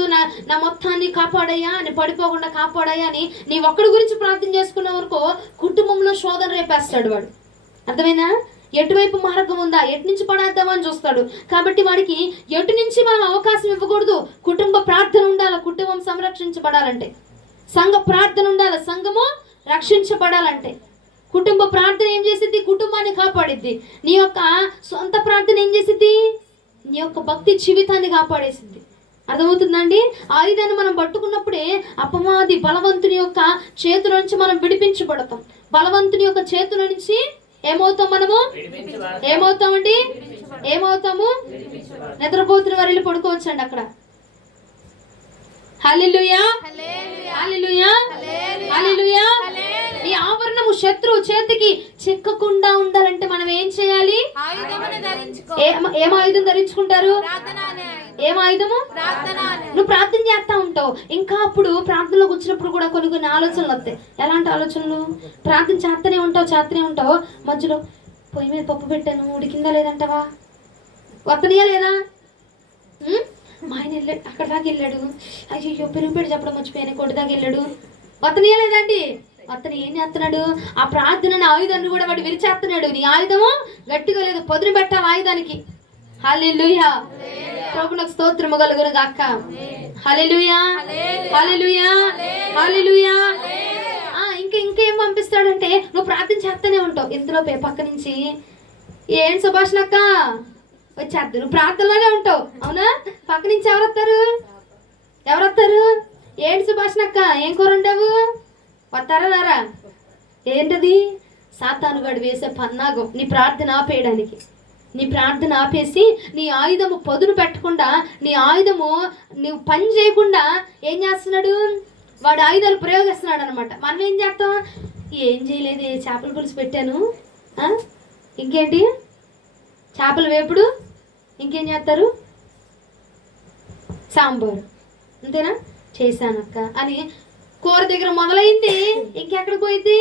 నా మొత్తాన్ని కాపాడయ్యా, నేను పడిపోకుండా కాపాడయ్యా అని నీ ఒక్కడి గురించి ప్రార్థన చేసుకున్న వరకు కుటుంబంలో శోధన రేపేస్తాడు వాడు. అర్థమైందా? ఎటువైపు మార్గం ఉందా, ఎటు నుంచి పడేద్దామా అని చూస్తాడు. కాబట్టి వాడికి ఎటు నుంచి మనం అవకాశం ఇవ్వకూడదు. కుటుంబ ప్రార్థన ఉండాలి. కుటుంబం సంరక్షించబడాలంటే సంఘ ప్రార్థన ఉండాలి. సంఘము రక్షించబడాలంటే కుటుంబ ప్రార్థన ఏం చేసిద్ది? కుటుంబాన్ని కాపాడిద్ది. నీ యొక్క సొంత ప్రార్థన ఏం చేసిద్ది? నీ యొక్క భక్తి జీవితాన్ని కాపాడేసిద్ది. అర్థమవుతుందండి? ఆయుధాన్ని మనం పట్టుకున్నప్పుడే అపవాది బలవంతుని యొక్క చేతుల నుంచి మనం విడిపించబడతాం. బలవంతుని యొక్క చేతుల నుంచి ఏమవుతాం? మనము ఏమవుతామండి? ఏమవుతాము? నిద్రపోతున్న వారు వెళ్ళి పడుకోవచ్చండి అక్కడ. హల్లెలూయా. హల్లెలూయా. హల్లెలూయా. నీ ఆవరణము శత్రువు చేతికి చిక్కకుండా ఉండాలంటే మనం ఏం చేయాలి? ఏం ఆయుధం ధరించుకుంటారు? ఏం ఆయుధము? నువ్వు ప్రార్థన చేస్తా ఉంటావు. ఇంకా అప్పుడు ప్రార్థనలోకి వచ్చినప్పుడు కూడా కొన్ని ఆలోచనలు వస్తాయి. ఎలాంటి ఆలోచనలు? ప్రార్థన చేస్తూనే ఉంటావు మధ్యలో పొయ్యి మీద పప్పు పెట్టాను, ఉడికిందా లేదంటావా? వస్తనియా లేదా? మా ఆయన వెళ్ళాడు, అక్కడ దాకా వెళ్ళాడు, అయ్యో పెరుగుపెట్టి చెప్పడం మర్చిపోయాను, కొట్టి దాకా వెళ్ళాడు. వస్తనియా లేదండి? అతను ఏం చేస్తున్నాడు? ఆ ప్రార్థన ఆయుధాన్ని కూడా వాడు విరిచేస్తున్నాడు. నీ ఆయుధము గట్టిగా లేదు, పొదురు పెట్టాలి ఆయుధానికి. హల్లెలూయా. ప్రభువుకు స్తోత్రము కలుగును గాక. హల్లెలూయా. హల్లెలూయా. హల్లెలూయా. ఇంకేం పంపిస్తాడంటే నువ్వు ప్రార్థన చేస్తూనే ఉంటావు. ఇందులో పక్క నుంచి ఏం సుభాష్ అక్క వచ్చేద్దు, నువ్వు ప్రార్థనలోనే ఉంటావు. అవునా? పక్క నుంచి ఎవరొస్తారు? ఏంటి సుభాష్ అక్క, ఏం కూర వండావు? వస్తారా రారా? ఏంటది? సాతానుగాడు వేసే పన్నాగం నీ ప్రార్థన ఆపేయడానికి. నీ ప్రార్థన ఆపేసి నీ ఆయుధము పదును పెట్టకుండా, నీ ఆయుధము నువ్వు పని చేయకుండా ఏం చేస్తున్నాడు? వాడు ఆయుధాలు ప్రయోగిస్తున్నాడు అనమాట. మనం ఏం చేస్తాం? ఏం చేయలేదు, చేపల పులుసు పెట్టాను, ఇంకేంటి చేపల వేపుడు, ఇంకేం చేస్తారు? సాంబారు, అంతేనా? చేశానక్క అని కూర దగ్గర మొదలైంది, ఇంకెక్కడికి పోయింది?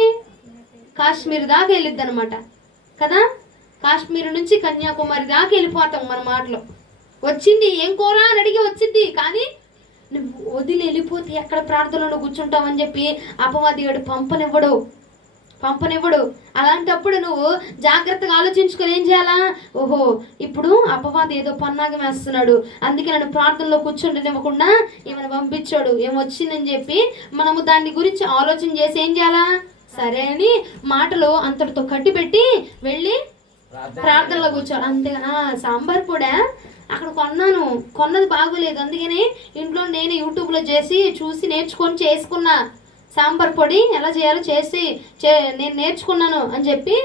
కాశ్మీర్ దాకా వెళ్ళిద్ది అనమాట కదా. కాశ్మీర్ నుంచి కన్యాకుమారి దాకా వెళ్ళిపోతాం మన మాటలో. వచ్చింది ఏం కూర అని అడిగి వచ్చింది, కానీ నువ్వు వదిలి వెళ్ళిపోతే ఎక్కడ ప్రార్థనలో కూర్చుంటావని చెప్పి అపవాదిగాడు పంపనివ్వడు. అలాంటప్పుడు నువ్వు జాగ్రత్తగా ఆలోచించుకొని ఏం చేయాలా? ఓహో, ఇప్పుడు అపవాది ఏదో పన్నాగం వేస్తున్నాడు, అందుకే నన్ను ప్రార్థనలో కూర్చుంటనివ్వకుండా ఏమైనా పంపించాడు, ఏమొచ్చిందని చెప్పి మనము దాని గురించి ఆలోచన చేసి ఏం చేయాలా? సరే అని మాటలు అంతటితో కట్టి పెట్టి వెళ్ళి ప్రార్థనలో కూర్చోవాలి. అంతేగా సాంబార్ కూడా అక్కడ కొన్నది బాగోలేదు, అందుకని ఇంట్లో నేను యూట్యూబ్లో చూసి నేర్చుకొని చేసుకున్నా. సాంబార్ పొడి ఎలా చేయాలో నేను నేర్చుకున్నాను అని చెప్పి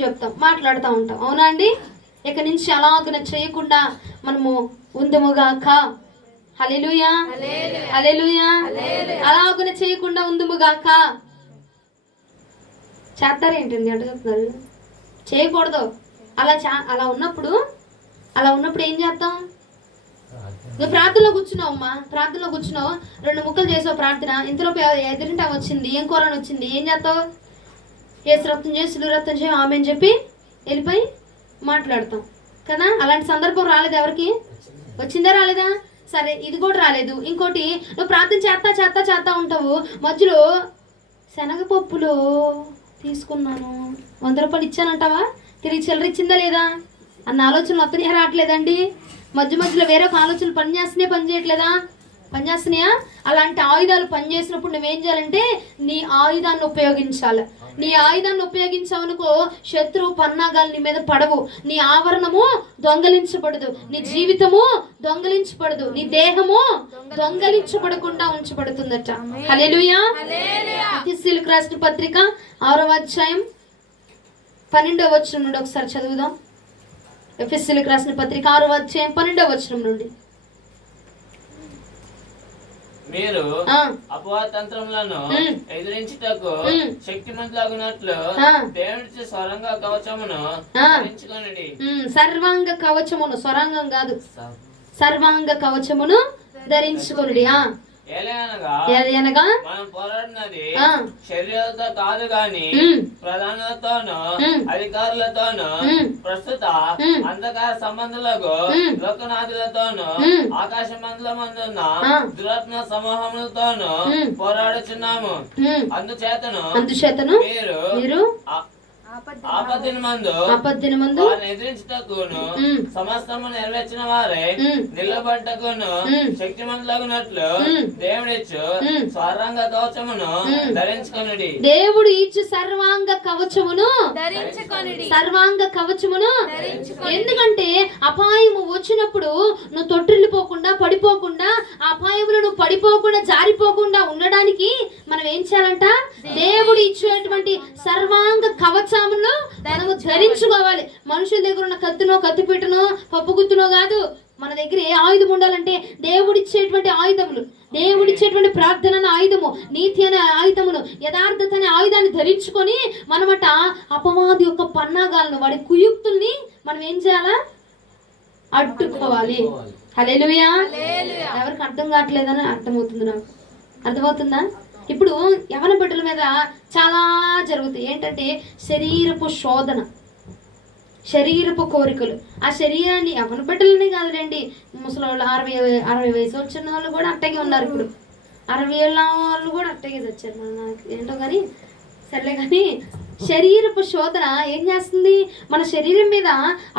చెప్తాం, మాట్లాడుతూ ఉంటాం. అవునా అండి? ఇక నుంచి అలాగ చేయకుండా మనము ఉందుముగాక. హల్లెలూయా, హల్లెలూయా. అలాగ చేయకుండా ఉందుముగాక. చేస్తారేంటండి అటు చెప్తున్నారు? చేయకూడదు. అలా ఉన్నప్పుడు ఏం చేస్తాం? నువ్వు ప్రార్థనలో కూర్చున్నావు అమ్మా, ప్రార్థనలో కూర్చున్నావు, 2 ముక్కలు చేసావు ప్రార్థన, ఇంతలో ఎదురింటా వచ్చింది, ఏం కూరని వచ్చింది, ఏం చేస్తావు? ఏసు రక్తం చేసి రక్తం చేయి ఆమె అని చెప్పి వెళ్ళిపోయి మాట్లాడతాం కదా. అలాంటి సందర్భం రాలేదు ఎవరికి? వచ్చిందా రాలేదా? సరే, ఇది కూడా రాలేదు. ఇంకోటి, నువ్వు ప్రార్థన చేస్తా ఉంటావు, మధ్యలో శనగపప్పులో తీసుకున్నాను 100 రూపాయలు ఇచ్చానంటావా? తిరిగి చిల్లర ఇచ్చిందా లేదా అన్న ఆలోచనలు వస్తున్నాయా రావట్లేదండి? మధ్యలో వేరే ఒక ఆలోచనలు పనిచేస్తున్నాయా? అలాంటి ఆయుధాలు పనిచేసినప్పుడు నువ్వేం చేయాలంటే నీ ఆయుధాన్ని ఉపయోగించాలి. నీ ఆయుధాన్ని ఉపయోగించావనుకో శత్రువు పన్నాగాలు నీ మీద పడవు, నీ ఆవరణము దొంగలించబడదు, నీ జీవితము దొంగలించబడదు, నీ దేహము దొంగలించబడకుండా ఉంచబడుతుందట. హల్లెలూయా. ఎఫెసీయులకు రాసిన పత్రిక 6వ అధ్యాయం 12వ వచనం నుండి ఒకసారి చదువుదాం. ఎఫెసీయులకు రాసిన పత్రిక 6వ అధ్యాయం 12వ వచనం నుండి. మీరు అపవాతంత్రములను ఎదిరించుటకు శక్తిమంతులగునట్లు దేవుని సొరంగ కవచమును ధరించుకొనుడి. సర్వాంగ కవచమును, సొరంగం కాదు, సర్వాంగ కవచమును ధరించుకొనుడి. ఎలయనగా మనం పోరాడినది శరీరాలతో కాదు గాని ప్రధానులతోనూ అధికారులతోనూ ప్రస్తుత అంధకార సంబంధులకు లోకనాథులతోనూ ఆకాశ మండలమందున్న దురాత్మ సమూహములతోనూ పోరాడుచున్నాము. అందుచేతను మీరు ఆపద్దినమందు ఎదిరించుటకును సమస్తము నెరవేర్చిన వారే నిలబడ్డకును శక్తిమంతులగునట్లు దేవుడిచ్చు సర్వాంగ కవచమును ధరించుకొనుడి. దేవుడు ఇచ్చు సర్వాంగ కవచమును ధరించుకొనుడి. సర్వాంగ కవచమును ఎందుకంటే అపాయము వచ్చినప్పుడు నువ్వు తొట్టిల్లిపోకుండా, పడిపోకుండా, ఆ అపాయములు నువ్వు పడిపోకుండా, జారిపోకుండా ఉండడానికి మనం ఏం చేయాలంట? దేవుడు ఇచ్చేటువంటి సర్వాంగ కవచమును మనము ధరించుకోవాలి. మనుషుల దగ్గర ఉన్న కత్తునో, కత్తిపీటనో, పప్పు గుత్తునో కాదు. మన దగ్గర ఏ ఆయుధం ఉండాలంటే దేవుడిచ్చేటువంటి ఆయుధములు, దేవుడిచ్చేటువంటి ప్రార్థన అనే ఆయుధము, నీతి అనే ఆయుధమును, యథార్థత అనే ఆయుధాన్ని ధరించుకొని మనమట అపవాది యొక్క పన్నాగాలను, వాడి కుయుక్తుల్ని మనం ఏం చేయాలా? అడ్డుకోవాలి. హల్లెలూయా. ఎవరికి అర్థం కావట్లేదని అర్థమవుతుంది నాకు. అర్థమవుతుందా? ఇప్పుడు యవన బిడ్డల మీద చాలా జరుగుతాయి. ఏంటంటే శరీరపు శోధన, శరీరపు కోరికలు. ఆ శరీరాన్ని యవన బిడ్డలని కాదులేండి, ముసలి వాళ్ళు 60 వయసు వచ్చిన వాళ్ళు కూడా అట్టగే ఉన్నారు. ఇప్పుడు 60 ఏళ్ళ వాళ్ళు కూడా అట్టగే తెచ్చారు. నాకు ఏంటో కానీ సర్లే. కానీ శరీరపు శోధన ఏం చేస్తుంది? మన శరీరం మీద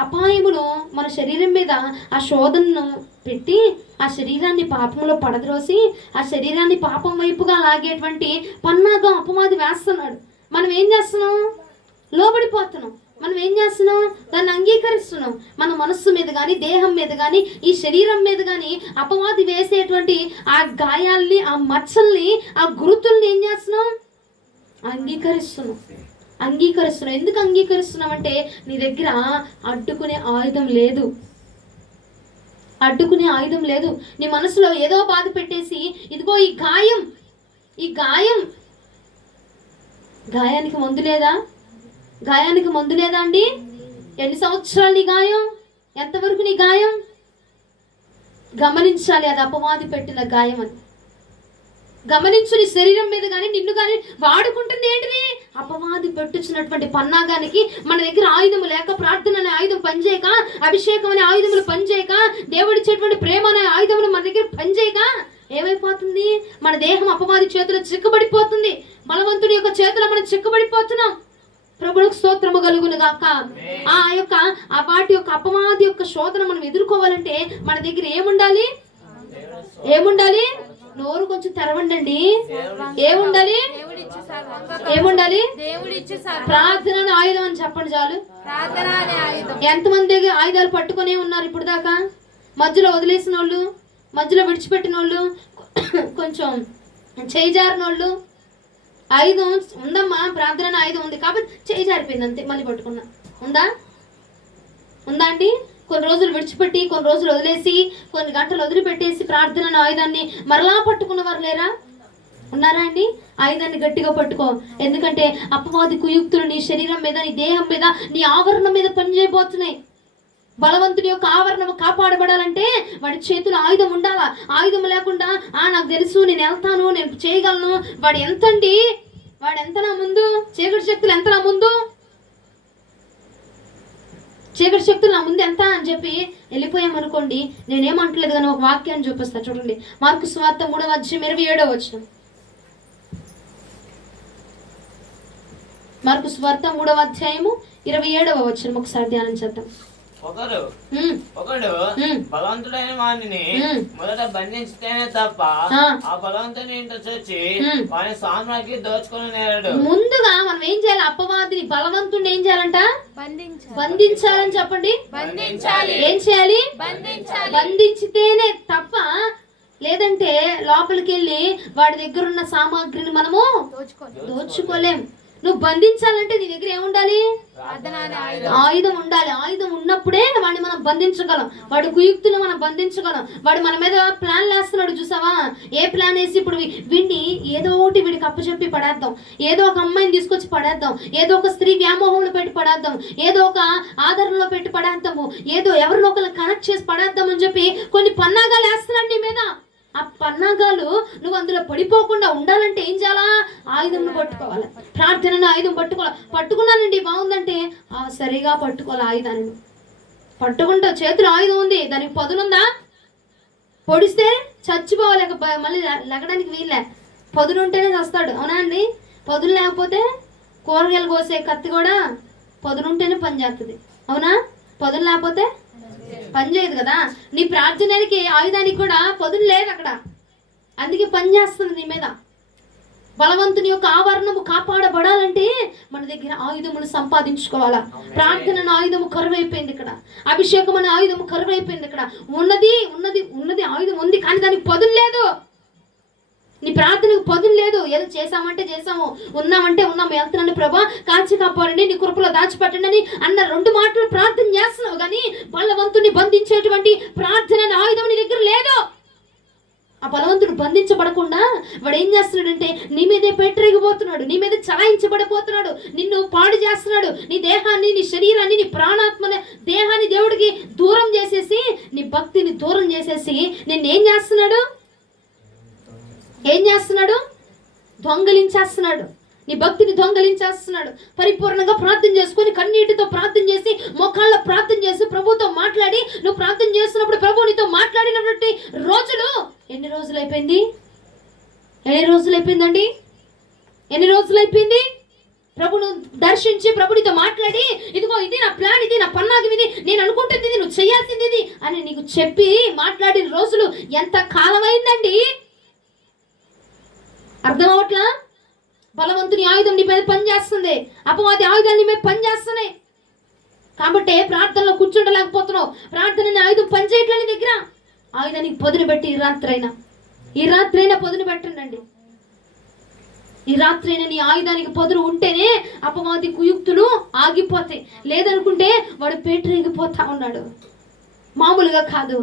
అపాయమును, మన శరీరం మీద ఆ శోధనను పెట్టి ఆ శరీరాన్ని పాపంలో పడద్రోసి ఆ శరీరాన్ని పాపం వైపుగా లాగేటువంటి పన్నాగం అపవాది వేస్తున్నాడు. మనం ఏం చేస్తున్నాం? లోబడిపోతున్నాం. మనం ఏం చేస్తున్నాం? దాన్ని అంగీకరిస్తున్నాం. మన మనస్సు మీద కానీ, దేహం మీద కానీ, ఈ శరీరం మీద కానీ అపవాది వేసేటువంటి ఆ గాయాల్ని, ఆ మచ్చల్ని, ఆ గుర్తుల్ని ఏం చేస్తున్నాం? అంగీకరిస్తున్నాం. ఎందుకు అంగీకరిస్తున్నాం అంటే నీ దగ్గర అడ్డుకునే ఆయుధం లేదు. నీ మనసులో ఏదో బాధ పెట్టేసి, ఇదిగో ఈ గాయానికి మందు లేదా? అండి? ఎన్ని సంవత్సరాలు నీ గాయం? ఎంతవరకు నీ గాయం? గమనించాలి, అది అపవాది పెట్టిన గాయం అని గమనించు. నీ శరీరం మీద కానీ, నిన్ను కానీ వాడుకుంటుంది ఏంటిది? అపవాది పెట్టుచున్నటువంటి పన్నాగానికి. మన దగ్గర ఆయుధము లేక, ప్రార్థన అనే ఆయుధం పనిచేయక, అభిషేకం అనే ఆయుధములు పనిచేయక, దేవుడిచ్చేటువంటి ప్రేమ అనే ఆయుధములు మన దగ్గర పనిచేయక ఏమైపోతుంది? మన దేహం అపవాది చేతిలో చిక్కబడిపోతుంది. బలవంతుడి యొక్క చేతిలో మనం చిక్కబడిపోతున్నాం. ప్రభువుకు స్తోత్రము కలుగును గాక. వాటి యొక్క అపవాది యొక్క శోధన మనం ఎదుర్కోవాలంటే మన దగ్గర ఏముండాలి? నోరు కొంచెం తెరవండి. ఏముండాలి? ప్రార్థన ఆయుధం అని చెప్పండి చాలు. ఎంతమంది దగ్గర ఆయుధాలు పట్టుకునే ఉన్నారు ఇప్పుడు దాకా? మధ్యలో వదిలేసిన వాళ్ళు, మధ్యలో విడిచిపెట్టిన వాళ్ళు, కొంచెం చేయి జారిన వాళ్ళు. ఆయుధం ఉందమ్మా, ప్రార్థన ఆయుధం ఉంది కాబట్టి చేయి జారిపోయింది అంతే. మళ్ళీ పట్టుకున్నా. ఉందా అండి? కొన్ని రోజులు విడిచిపెట్టి, కొన్ని రోజులు వదిలేసి, కొన్ని గంటలు వదిలిపెట్టేసి ప్రార్థన ఆయుధాన్ని మరలా పట్టుకున్నవారు లేరా? ఉన్నారా అండి? ఆయుధాన్ని గట్టిగా పట్టుకో. ఎందుకంటే అపవాది కుయుక్తులు నీ శరీరం మీద, నీ దేహం మీద, నీ ఆవరణం మీద పనిచేయబోతున్నాయి. బలవంతుని యొక్క ఆవరణం కాపాడబడాలంటే వాడి చేతులు ఆయుధం ఉండాలా. ఆయుధం లేకుండా నాకు తెలుసు, నేను వెళ్తాను, నేను చేయగలను, వాడు ఎంతండి? వాడు ఎంత నా ముందు? చీకటి శక్తులు ఎంత నా ముందు? చీకటి శక్తులు నా ముందు ఎంత అని చెప్పి వెళ్ళిపోయామనుకోండి. నేనేమంటలేదు కానీ ఒక వాక్యాన్ని చూపిస్తా చూడండి. మార్కు సువార్త 3:27. మార్కు సువార్త 3:27 ఒకసారి ధ్యానం చేద్దాం. ఒకడు బలవంతుడైన వాడిని మొదట బంధించితేనే తప్ప ఆ బలవంతుని ఇంట్లో చచ్చి వాని సామ్రాజ్ఞి దోచుకుని నేరాడు. ముందుగా మనం ఏం చేయాలి? అపవాదిని, బలవంతుడిని ఏం చేయాలంట? బంధించాలని చెప్పండి. ఏం చేయాలి? బంధించితేనే తప్ప, లేదంటే లోపలికి వెళ్ళి వాడి దగ్గర ఉన్న సామాగ్రిని మనము దోచుకోలేం. నువ్వు బంధించాలంటే నీ దగ్గర ఏముండాలి? ఆయుధం ఉండాలి. ఆయుధం ఉన్నప్పుడే వాడిని మనం బంధించగలం. వాడి కుయుక్తుని మనం బంధించగలం. వాడు మన మీద ప్లాన్ వేస్తున్నాడు చూసావా? ఏ ప్లాన్ వేసి ఇప్పుడు వీడిని ఏదో ఒకటి వీడికి అప్పచెప్పి పడేద్దాం, ఏదో ఒక అమ్మాయిని తీసుకొచ్చి పడేద్దాం, ఏదో ఒక స్త్రీ వ్యామోహంలో పెట్టి పడేద్దాం, ఏదో ఒక ఆదరణలో పెట్టి పడేద్దాము, ఏదో ఎవరినో ఒకరు కనెక్ట్ చేసి పడేద్దాం అని చెప్పి కొన్ని పన్నాగాలు వేస్తున్నాడు నీ మీద. ఆ పన్నాగాలు నువ్వు అందులో పడిపోకుండా ఉండాలంటే ఏం చేయాలా? ఆయుధం పట్టుకోవాలి. ప్రార్థనను ఆయుధం పట్టుకోవాలి. పట్టుకున్నానండి బాగుందంటే సరిగా పట్టుకోవాలి. ఆయుధాన్ని పట్టుకుంటా, చేతిలో ఆయుధం ఉంది, దానికి పదునుందా? పొడిస్తే చచ్చిపోవాలి, మళ్ళీ లెగడానికి వీళ్ళే. పదును ఉంటేనే చస్తాడు. అవునా అండి? పదును లేకపోతే కూరగాయలు కోసే కత్తి కూడా పదునుంటేనే పని చేస్తుంది. అవునా? పదును లేకపోతే పని చేయదు కదా. నీ ప్రార్థనకి ఆయుధానికి కూడా పదును లేదు అక్కడ, అందుకే పని చేస్తుంది నీ మీద. బలవంతుని యొక్క ఆవరణము కాపాడబడాలంటే మన దగ్గర ఆయుధములు సంపాదించుకోవాలా. ప్రార్థన ఆయుధము కరువైపోయింది ఇక్కడ. అభిషేకం అనే ఆయుధము కరువైపోయింది ఇక్కడ. ఉన్నది ఆయుధం ఉంది, కానీ దానికి పదును లేదు. నీ ప్రార్థనకు పదును లేదు. ఏదో చేసామంటే చేసాము, ఉన్నామంటే ఉన్నాము, వెళ్తున్నాను ప్రభా కాచి కాపాడండి, నీ కృపలో దాచిపెట్టండి అని అన్న 2 మాటలు ప్రార్థన చేస్తున్నావు, కానీ బలవంతుని బంధించేటువంటి ప్రార్థన ఆయుధం నీ దగ్గర లేదు. ఆ బలవంతుడు బంధించబడకుండా వాడు ఏం చేస్తున్నాడంటే నీ మీదే పెట్టరేగిపోతున్నాడు, నీ మీద చలాయించబడిపోతున్నాడు, నిన్ను పాడు చేస్తున్నాడు. నీ దేహాన్ని, నీ శరీరాన్ని, నీ ప్రాణాత్మని, దేహాన్ని దేవుడికి దూరం చేసేసి, నీ భక్తిని దూరం చేసేసి నిన్నేం చేస్తున్నాడు? దొంగలించేస్తున్నాడు. నీ భక్తిని దొంగలించేస్తున్నాడు. పరిపూర్ణంగా ప్రార్థన చేసుకొని, కన్నీటితో ప్రార్థన చేసి, మోకాళ్ళ ప్రార్థన చేసి, ప్రభుతో మాట్లాడి, నువ్వు ప్రార్థన చేస్తున్నప్పుడు ప్రభు నీతో మాట్లాడినటువంటి రోజులు ఎన్ని రోజులైపోయింది? ఎన్ని రోజులైపోయింది? ప్రభును దర్శించి, ప్రభునితో మాట్లాడి, ఇదిగో ఇది నా ప్లాన్, ఇది నా పన్నాగం, ఇది నేను అనుకుంటుంది, ఇది నువ్వు చేయాల్సింది ఇది అని నీకు చెప్పి మాట్లాడిన రోజులు ఎంత కాలమైందండి? అర్థం అవట్లా? బలవంతుని ఆయుధం నీ మీద పనిచేస్తుంది, అపవాది ఆయుధాలు నీ మీద పనిచేస్తున్నాయి. కాబట్టి ప్రార్థనలో కూర్చుండలేకపోతున్నావు. ప్రార్థన అనే ఆయుధం పనిచేయట్లే నీ దగ్గర. ఆయుధానికి పొదును పెట్టి ఈ రాత్రైనా పొదును పెట్టండి. ఈ రాత్రైనా నీ ఆయుధానికి పొదును ఉంటేనే అపవాది కుయుక్తులు ఆగిపోతాయి. లేదనుకుంటే వాడు పేటరేగిపోతా ఉన్నాడు. మామూలుగా కాదు,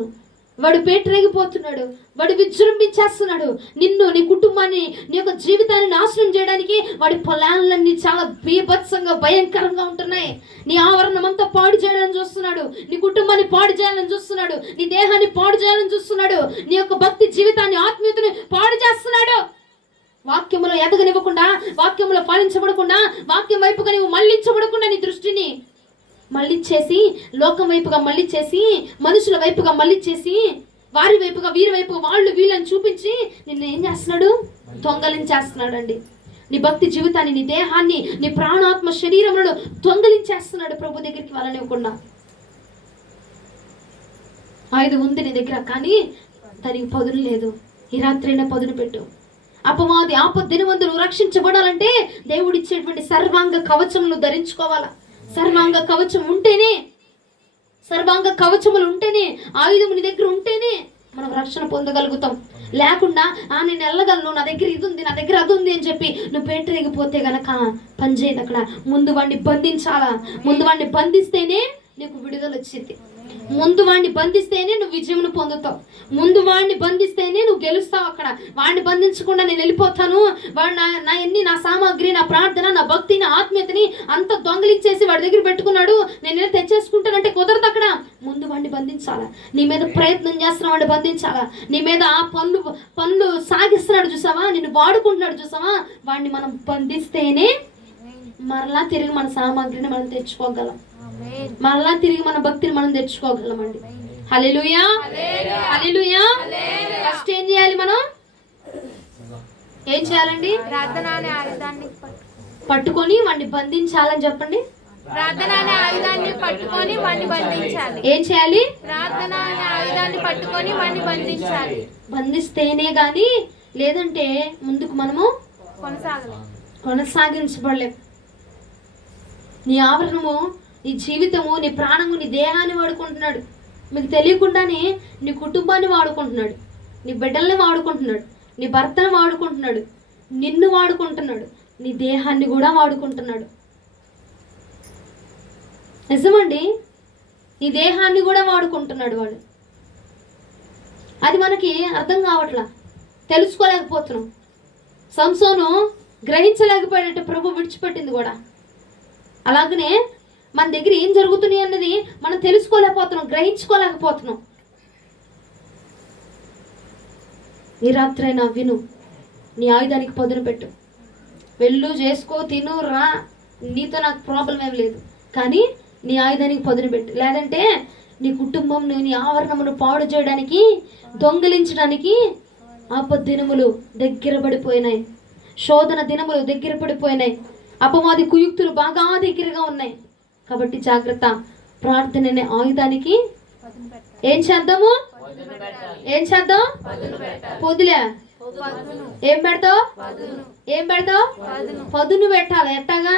వాడు పేటరేగిపోతున్నాడు. వాడు విజృంభించేస్తున్నాడు. నిన్ను, నీ కుటుంబాన్ని, నీ యొక్క జీవితాన్ని నాశనం చేయడానికి వాడి పొలాలన్నీ చాలా బీభత్సంగా భయంకరంగా ఉంటున్నాయి. నీ ఆవరణం అంతా పాడు చేయాలని చూస్తున్నాడు. నీ కుటుంబాన్ని పాడు చేయాలని చూస్తున్నాడు. నీ దేహాన్ని పాడు చేయాలని చూస్తున్నాడు. నీ యొక్క భక్తి జీవితాన్ని, ఆత్మీయతని పాడు చేస్తున్నాడు. వాక్యములో ఎదగనివ్వకుండా, వాక్యములో ఫలించబడకుండా, వాక్యం వైపుగా నీవు మళ్ళించబడకుండా నీ దృష్టిని మళ్ళిచ్చేసి, లోకం వైపుగా మళ్ళిచ్చేసి, మనుషుల వైపుగా మళ్ళిచ్చేసి, వారి వైపుగా, వీరి వైపుగా, వాళ్ళు వీళ్ళని చూపించి నిన్ను ఏం చేస్తున్నాడు? దొంగలించేస్తున్నాడు అండి. నీ భక్తి జీవితాన్ని, నీ దేహాన్ని, నీ ప్రాణాత్మ శరీరములను దొంగలించేస్తున్నాడు. ప్రభు దగ్గరికి వెళ్ళనివ్వకుండా. ఆయుధం ఉంది నీ దగ్గర, కానీ దానికి పదును లేదు. ఈ రాత్రైనా పదును పెట్టు. అపవాది ఆపద్దినమందు నువ్వు రక్షించబడాలంటే దేవుడిచ్చేటువంటి సర్వాంగ కవచములు ధరించుకోవాలా. సర్వాంగ కవచం ఉంటేనే, సర్వాంగ కవచములు ఉంటేనే, ఆయుధము నీ దగ్గర ఉంటేనే మనం రక్షణ పొందగలుగుతాం. లేకుండా నేను వెళ్ళగలను, నా దగ్గర ఇది ఉంది, నా దగ్గర అది ఉంది అని చెప్పి నువ్వు పేటరేగిపోతే గనక పనిచేయదు. అక్కడ ముందు వాడిని బంధించాలా. ముందు వాడిని బంధిస్తేనే నీకు విడుదల వచ్చింది. ముందు వాడిని బంధిస్తేనే నువ్వు విజయమును పొందుతావు. ముందు వాడిని బంధిస్తేనే నువ్వు గెలుస్తావు. అక్కడ వాడిని బంధించకుండా నేను వెళ్ళిపోతాను, వాడు నా సామాగ్రి, నా ప్రార్థన, నా భక్తి, నా ఆత్మీయతని అంత దొంగలించేసి వాడి దగ్గర పెట్టుకున్నాడు, నేను తెచ్చేసుకుంటానంటే కుదరదు. అక్కడ ముందు వాడిని బంధించాలా. నీ మీద ప్రయత్నం చేస్తున్న వాడిని బంధించాలా. నీ మీద ఆ పనులు సాగిస్తున్నాడు చూసావా, నిన్ను వాడుకుంటున్నాడు చూసావా, వాడిని మనం బంధిస్తేనే మరలా తిరిగి మన సామాగ్రిని మనం తెచ్చుకోగలం. మరలా తిరిగి మన భక్తిని మనం తెచ్చుకోగలమండి. హల్లెలూయా, హల్లెలూయా. ఫస్ట్ ఏం చేయాలి? మనం ఏం చేయాలండి? ప్రార్థన అనే ఆయుధాన్ని పట్టుకొని వాడిని బంధించాలని చెప్పండి. ప్రార్థన అనే ఆయుధాన్ని పట్టుకొని వాడిని బంధించాలి. ఏం చేయాలి? ప్రార్థన అనే ఆయుధాన్ని పట్టుకొని వాడిని బంధించాలి. బంధిస్తేనే గాని, లేదంటే ముందుకు మనము కొనసాగించబడలేము. నీ ఆవరణము, నీ జీవితము, నీ ప్రాణము, నీ దేహాన్ని వాడుకుంటున్నాడు. మీకు తెలియకుండానే నీ కుటుంబాన్ని వాడుకుంటున్నాడు, నీ బిడ్డల్ని వాడుకుంటున్నాడు, నీ భర్తను వాడుకుంటున్నాడు, నిన్ను వాడుకుంటున్నాడు, నీ దేహాన్ని కూడా వాడుకుంటున్నాడు. నిజమండి, నీ దేహాన్ని కూడా వాడుకుంటున్నాడు వాడు. అది మనకి అర్థం కావట్లా, తెలుసుకోలేకపోతున్నాం. సంసోను గ్రహించలేకపోయాడంటే ప్రభు విడిచిపెట్టింది కూడా. అలాగనే మన దగ్గర ఏం జరుగుతున్నాయి అన్నది మనం తెలుసుకోలేకపోతున్నాం, గ్రహించుకోలేకపోతున్నాం. ఈ రాత్రైనా విను, నీ ఆయుధానికి పదును పెట్టు. వెళ్ళు, చేసుకో, తిను, రా, నీతో నాకు ప్రాబ్లం ఏం లేదు, కానీ నీ ఆయుధానికి పదును పెట్టు. లేదంటే నీ కుటుంబం, నీ ఆవరణమును పాడు చేయడానికి, దొంగిలించడానికి ఆపద్దినములు దగ్గర పడిపోయినాయి. శోధన దినములు దగ్గర పడిపోయినాయి. అపవాది కుయుక్తులు బాగా దగ్గరగా ఉన్నాయి. కాబట్టి జాగ్రత్త. ప్రార్థన అనే ఆయుధానికి ఏం చేద్దాము? ఏం చేద్దాం? పొదులే. ఏం పెడతావు? ఏం పెడతావు? పదును పెట్టాలి. ఎట్టాగా?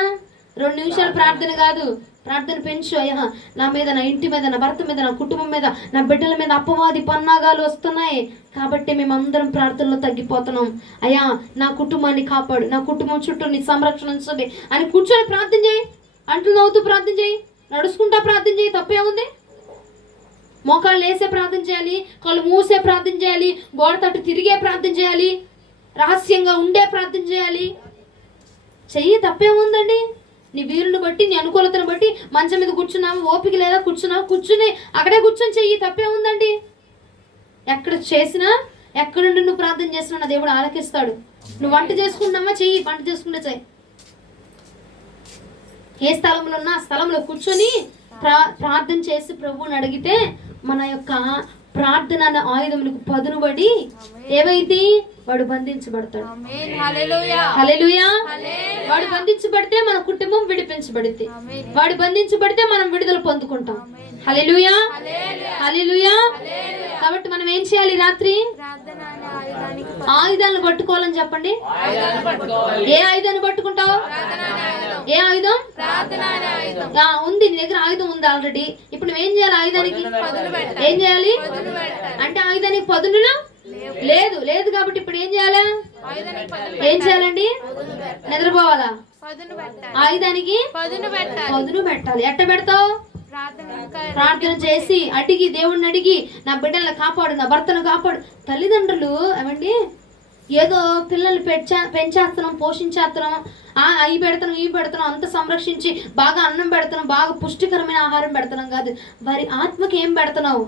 2 నిమిషాలు ప్రార్థన కాదు, ప్రార్థన పెంచు. అయ్యా, నా మీద, నా ఇంటి మీద, నా భర్త మీద, నా కుటుంబం మీద, నా బిడ్డల మీద అపవాది పన్నాగాలు వస్తున్నాయి, కాబట్టి మేమందరం ప్రార్థనలో తగ్గిపోతున్నాం. అయ్యా, నా కుటుంబాన్ని కాపాడు, నా కుటుంబం చుట్టూ నీ సంరక్షణ ఉంచండి అని కూర్చొని ప్రార్థన చేయి. అంట్లు నవ్వుతూ ప్రార్థన చేయి, నడుచుకుంటా ప్రార్థన చేయి. తప్పేముంది? మోకాళ్ళు వేసే ప్రార్థన చేయాలి, కళ్ళు మూసే ప్రార్థన చేయాలి, గోడ తట్టు తిరిగే ప్రార్థన చేయాలి, రహస్యంగా ఉండే ప్రార్థన చేయాలి. చెయ్యి, తప్పేముందండి? నీ వీరుని బట్టి, నీ అనుకూలతను బట్టి మంచం మీద కూర్చున్నావు, ఓపిక లేదా కూర్చున్నావు, కూర్చుని అక్కడే కూర్చొని చెయ్యి. తప్పేముందండి? ఎక్కడ చేసినా, ఎక్కడి నుండి నువ్వు ప్రార్థన చేస్తున్నా దేవుడు ఆలకిస్తాడు. నువ్వు వంట చేసుకుంటున్నావా? చెయ్యి, వంట చేసుకుంటే చెయ్యి. ఏ స్థలంలో ఉన్నా ఆ స్థలంలో కూర్చొని ప్రార్థన చేసి ప్రభువుని అడిగితే మన యొక్క ప్రార్థన అనే ఆయుధములకు పదునుబడి ఏవైతే వాడు బంధించబడతాడు. హల్లెలూయా. వాడు బంధించబడితే మన కుటుంబం విడిపించబడితే, వాడు బంధించబడితే మనం విడుదల పొందుకుంటాం. హల్లెలూయా, హల్లెలూయా. కాబట్టి మనం ఏం చేయాలి రాత్రి? ప్రార్థన అనే ఆయుధానికి ఆయుధాలను పట్టుకోవాలని చెప్పండి. ఆయుధాన్ని పట్టుకోవాలి. ఏ ఆయుధాన్ని పట్టుకుంటావు? ప్రార్థన అనే ఆయుధం. ఏ ఆయుధం? ప్రార్థన అనే ఆయుధం. ఉంది, నీ దగ్గర ఆయుధం ఉంది ఆల్రెడీ. ఇప్పుడు నువ్వేం చేయాలి? ఆయుధానికి ఏం చేయాలి అంటే ఆయుధానికి పదునులు లేదు లేదు కాబట్టి ఇప్పుడు ఏం చేయాలా? ఆయుధానికి ఏం చేయాలండి? నిద్రపోవాలా? పదును పెట్టాలి. ఆయుధానికి పదును పెట్టాలి. పదును పెట్టాలి. ఎట్ట పెడతావు? ప్రార్థన చేసి అడిగి, దేవుణ్ణి అడిగి, నా బిడ్డలను కాపాడు, నా భర్తను కాపాడు. తల్లిదండ్రులు ఏమండి ఏదో పిల్లల్ని పెంచేస్తున్నాం, పోషించేస్తున్నాం, అవి పెడుతున్నాం, ఇవి పెడుతున్నాం, అంత సంరక్షించి బాగా అన్నం పెడుతున్నాం, బాగా పుష్టికరమైన ఆహారం పెడుతున్నాం కాదు, వారి ఆత్మకి ఏం పెడుతున్నావు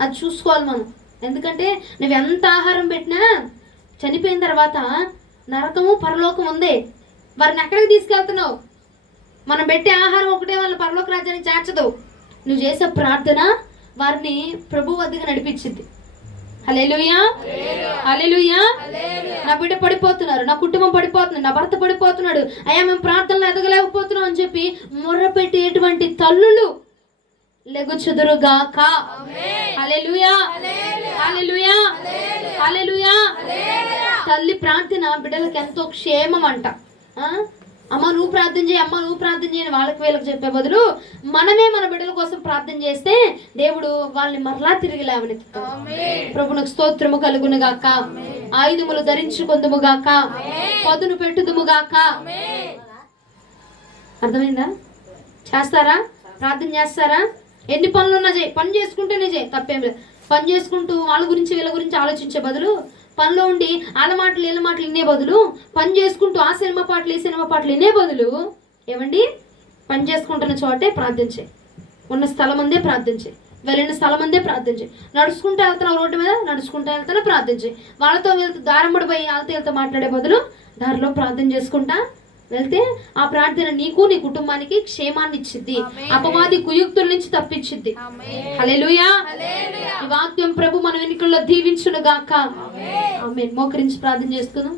అది చూసుకోవాలి మనం. ఎందుకంటే నువ్వు ఎంత ఆహారం పెట్టినా చనిపోయిన తర్వాత నరకము పరలోకం ఉంది. వారిని ఎక్కడికి తీసుకెళ్తున్నావు? మనం పెట్టే ఆహారం ఒకటే వాళ్ళ పరలోక రాజ్యానికి చేర్చదు. నువ్వు చేసే ప్రార్థన వారిని ప్రభు వద్దకు నడిపించింది. హల్లెలూయా, హల్లెలూయా. నా బిడ్డ పడిపోతున్నారు, నా కుటుంబం పడిపోతుంది, నా భర్త పడిపోతున్నాడు, అయ్యా మేము ప్రార్థనలో ఎదగలేకపోతున్నాం అని చెప్పి మొర్ర పెట్టేటువంటి తల్లులు లెగుచుదురుగాక. హల్లెలూయా, హల్లెలూయా, హల్లెలూయా. తల్లి ప్రార్థన బిడ్డలకు ఎంతో క్షేమం అంట. అమ్మ నువ్వు ప్రార్థన చేయి, అమ్మ నువ్వు ప్రార్థన చేయని వాళ్ళకి వీళ్ళకి చెప్పే బదులు మనమే మన బిడ్డల కోసం ప్రార్థన చేస్తే దేవుడు వాళ్ళని మరలా తిరిగి లేవనెత్తుతాడు. ప్రభునికి స్తోత్రము కలుగును గాక. ఆయుధములు ధరించుకొందుము గాక, పదును పెట్టుదుము గాక. అర్థమైందా? చేస్తారా? ప్రార్థన చేస్తారా? ఎన్ని పనులున్నా చేయి, పని చేసుకుంటేనే చేయి, తప్పేం లేదు. పని చేసుకుంటూ వాళ్ళ గురించి వీళ్ళ గురించి ఆలోచించే బదులు, పనిలో ఉండి వాళ్ళ మాటలు వీళ్ళ మాటలు వినే బదులు, పని చేసుకుంటూ ఆ సినిమా పాటలు ఈ సినిమా పాటలు వినే బదులు ఏమండి పని చేసుకుంటున్న చోటే ప్రార్థన చేయి, ఉన్న స్థలం అందే ప్రార్థన చేయి, వెళ్ళిన స్థలం అందే ప్రార్థన చేయి. నడుచుకుంటూ వెళ్తున్నావు రోడ్డు మీద, నడుచుకుంటూ వెళ్తానో ప్రార్థన చేయి. వాళ్ళతో వెళ్తూ దారం పడిపోయి వాళ్ళతో వెళ్తూ మాట్లాడే బదులు దారిలో ప్రార్థన చేసుకుంటా వెళ్తే ఆ ప్రార్థన నీకు నీ కుటుంబానికి క్షేమాన్ని ఇచ్చిద్ది, అపవాది కుయుక్తుల నుంచి తప్పించిద్ది. హల్లెలూయా. ఈ వాక్యం ప్రభు మన వెనుకల్లో దీవించును గాక. ఆమేన్. మోకరించి ప్రార్థన చేసుకుందాం.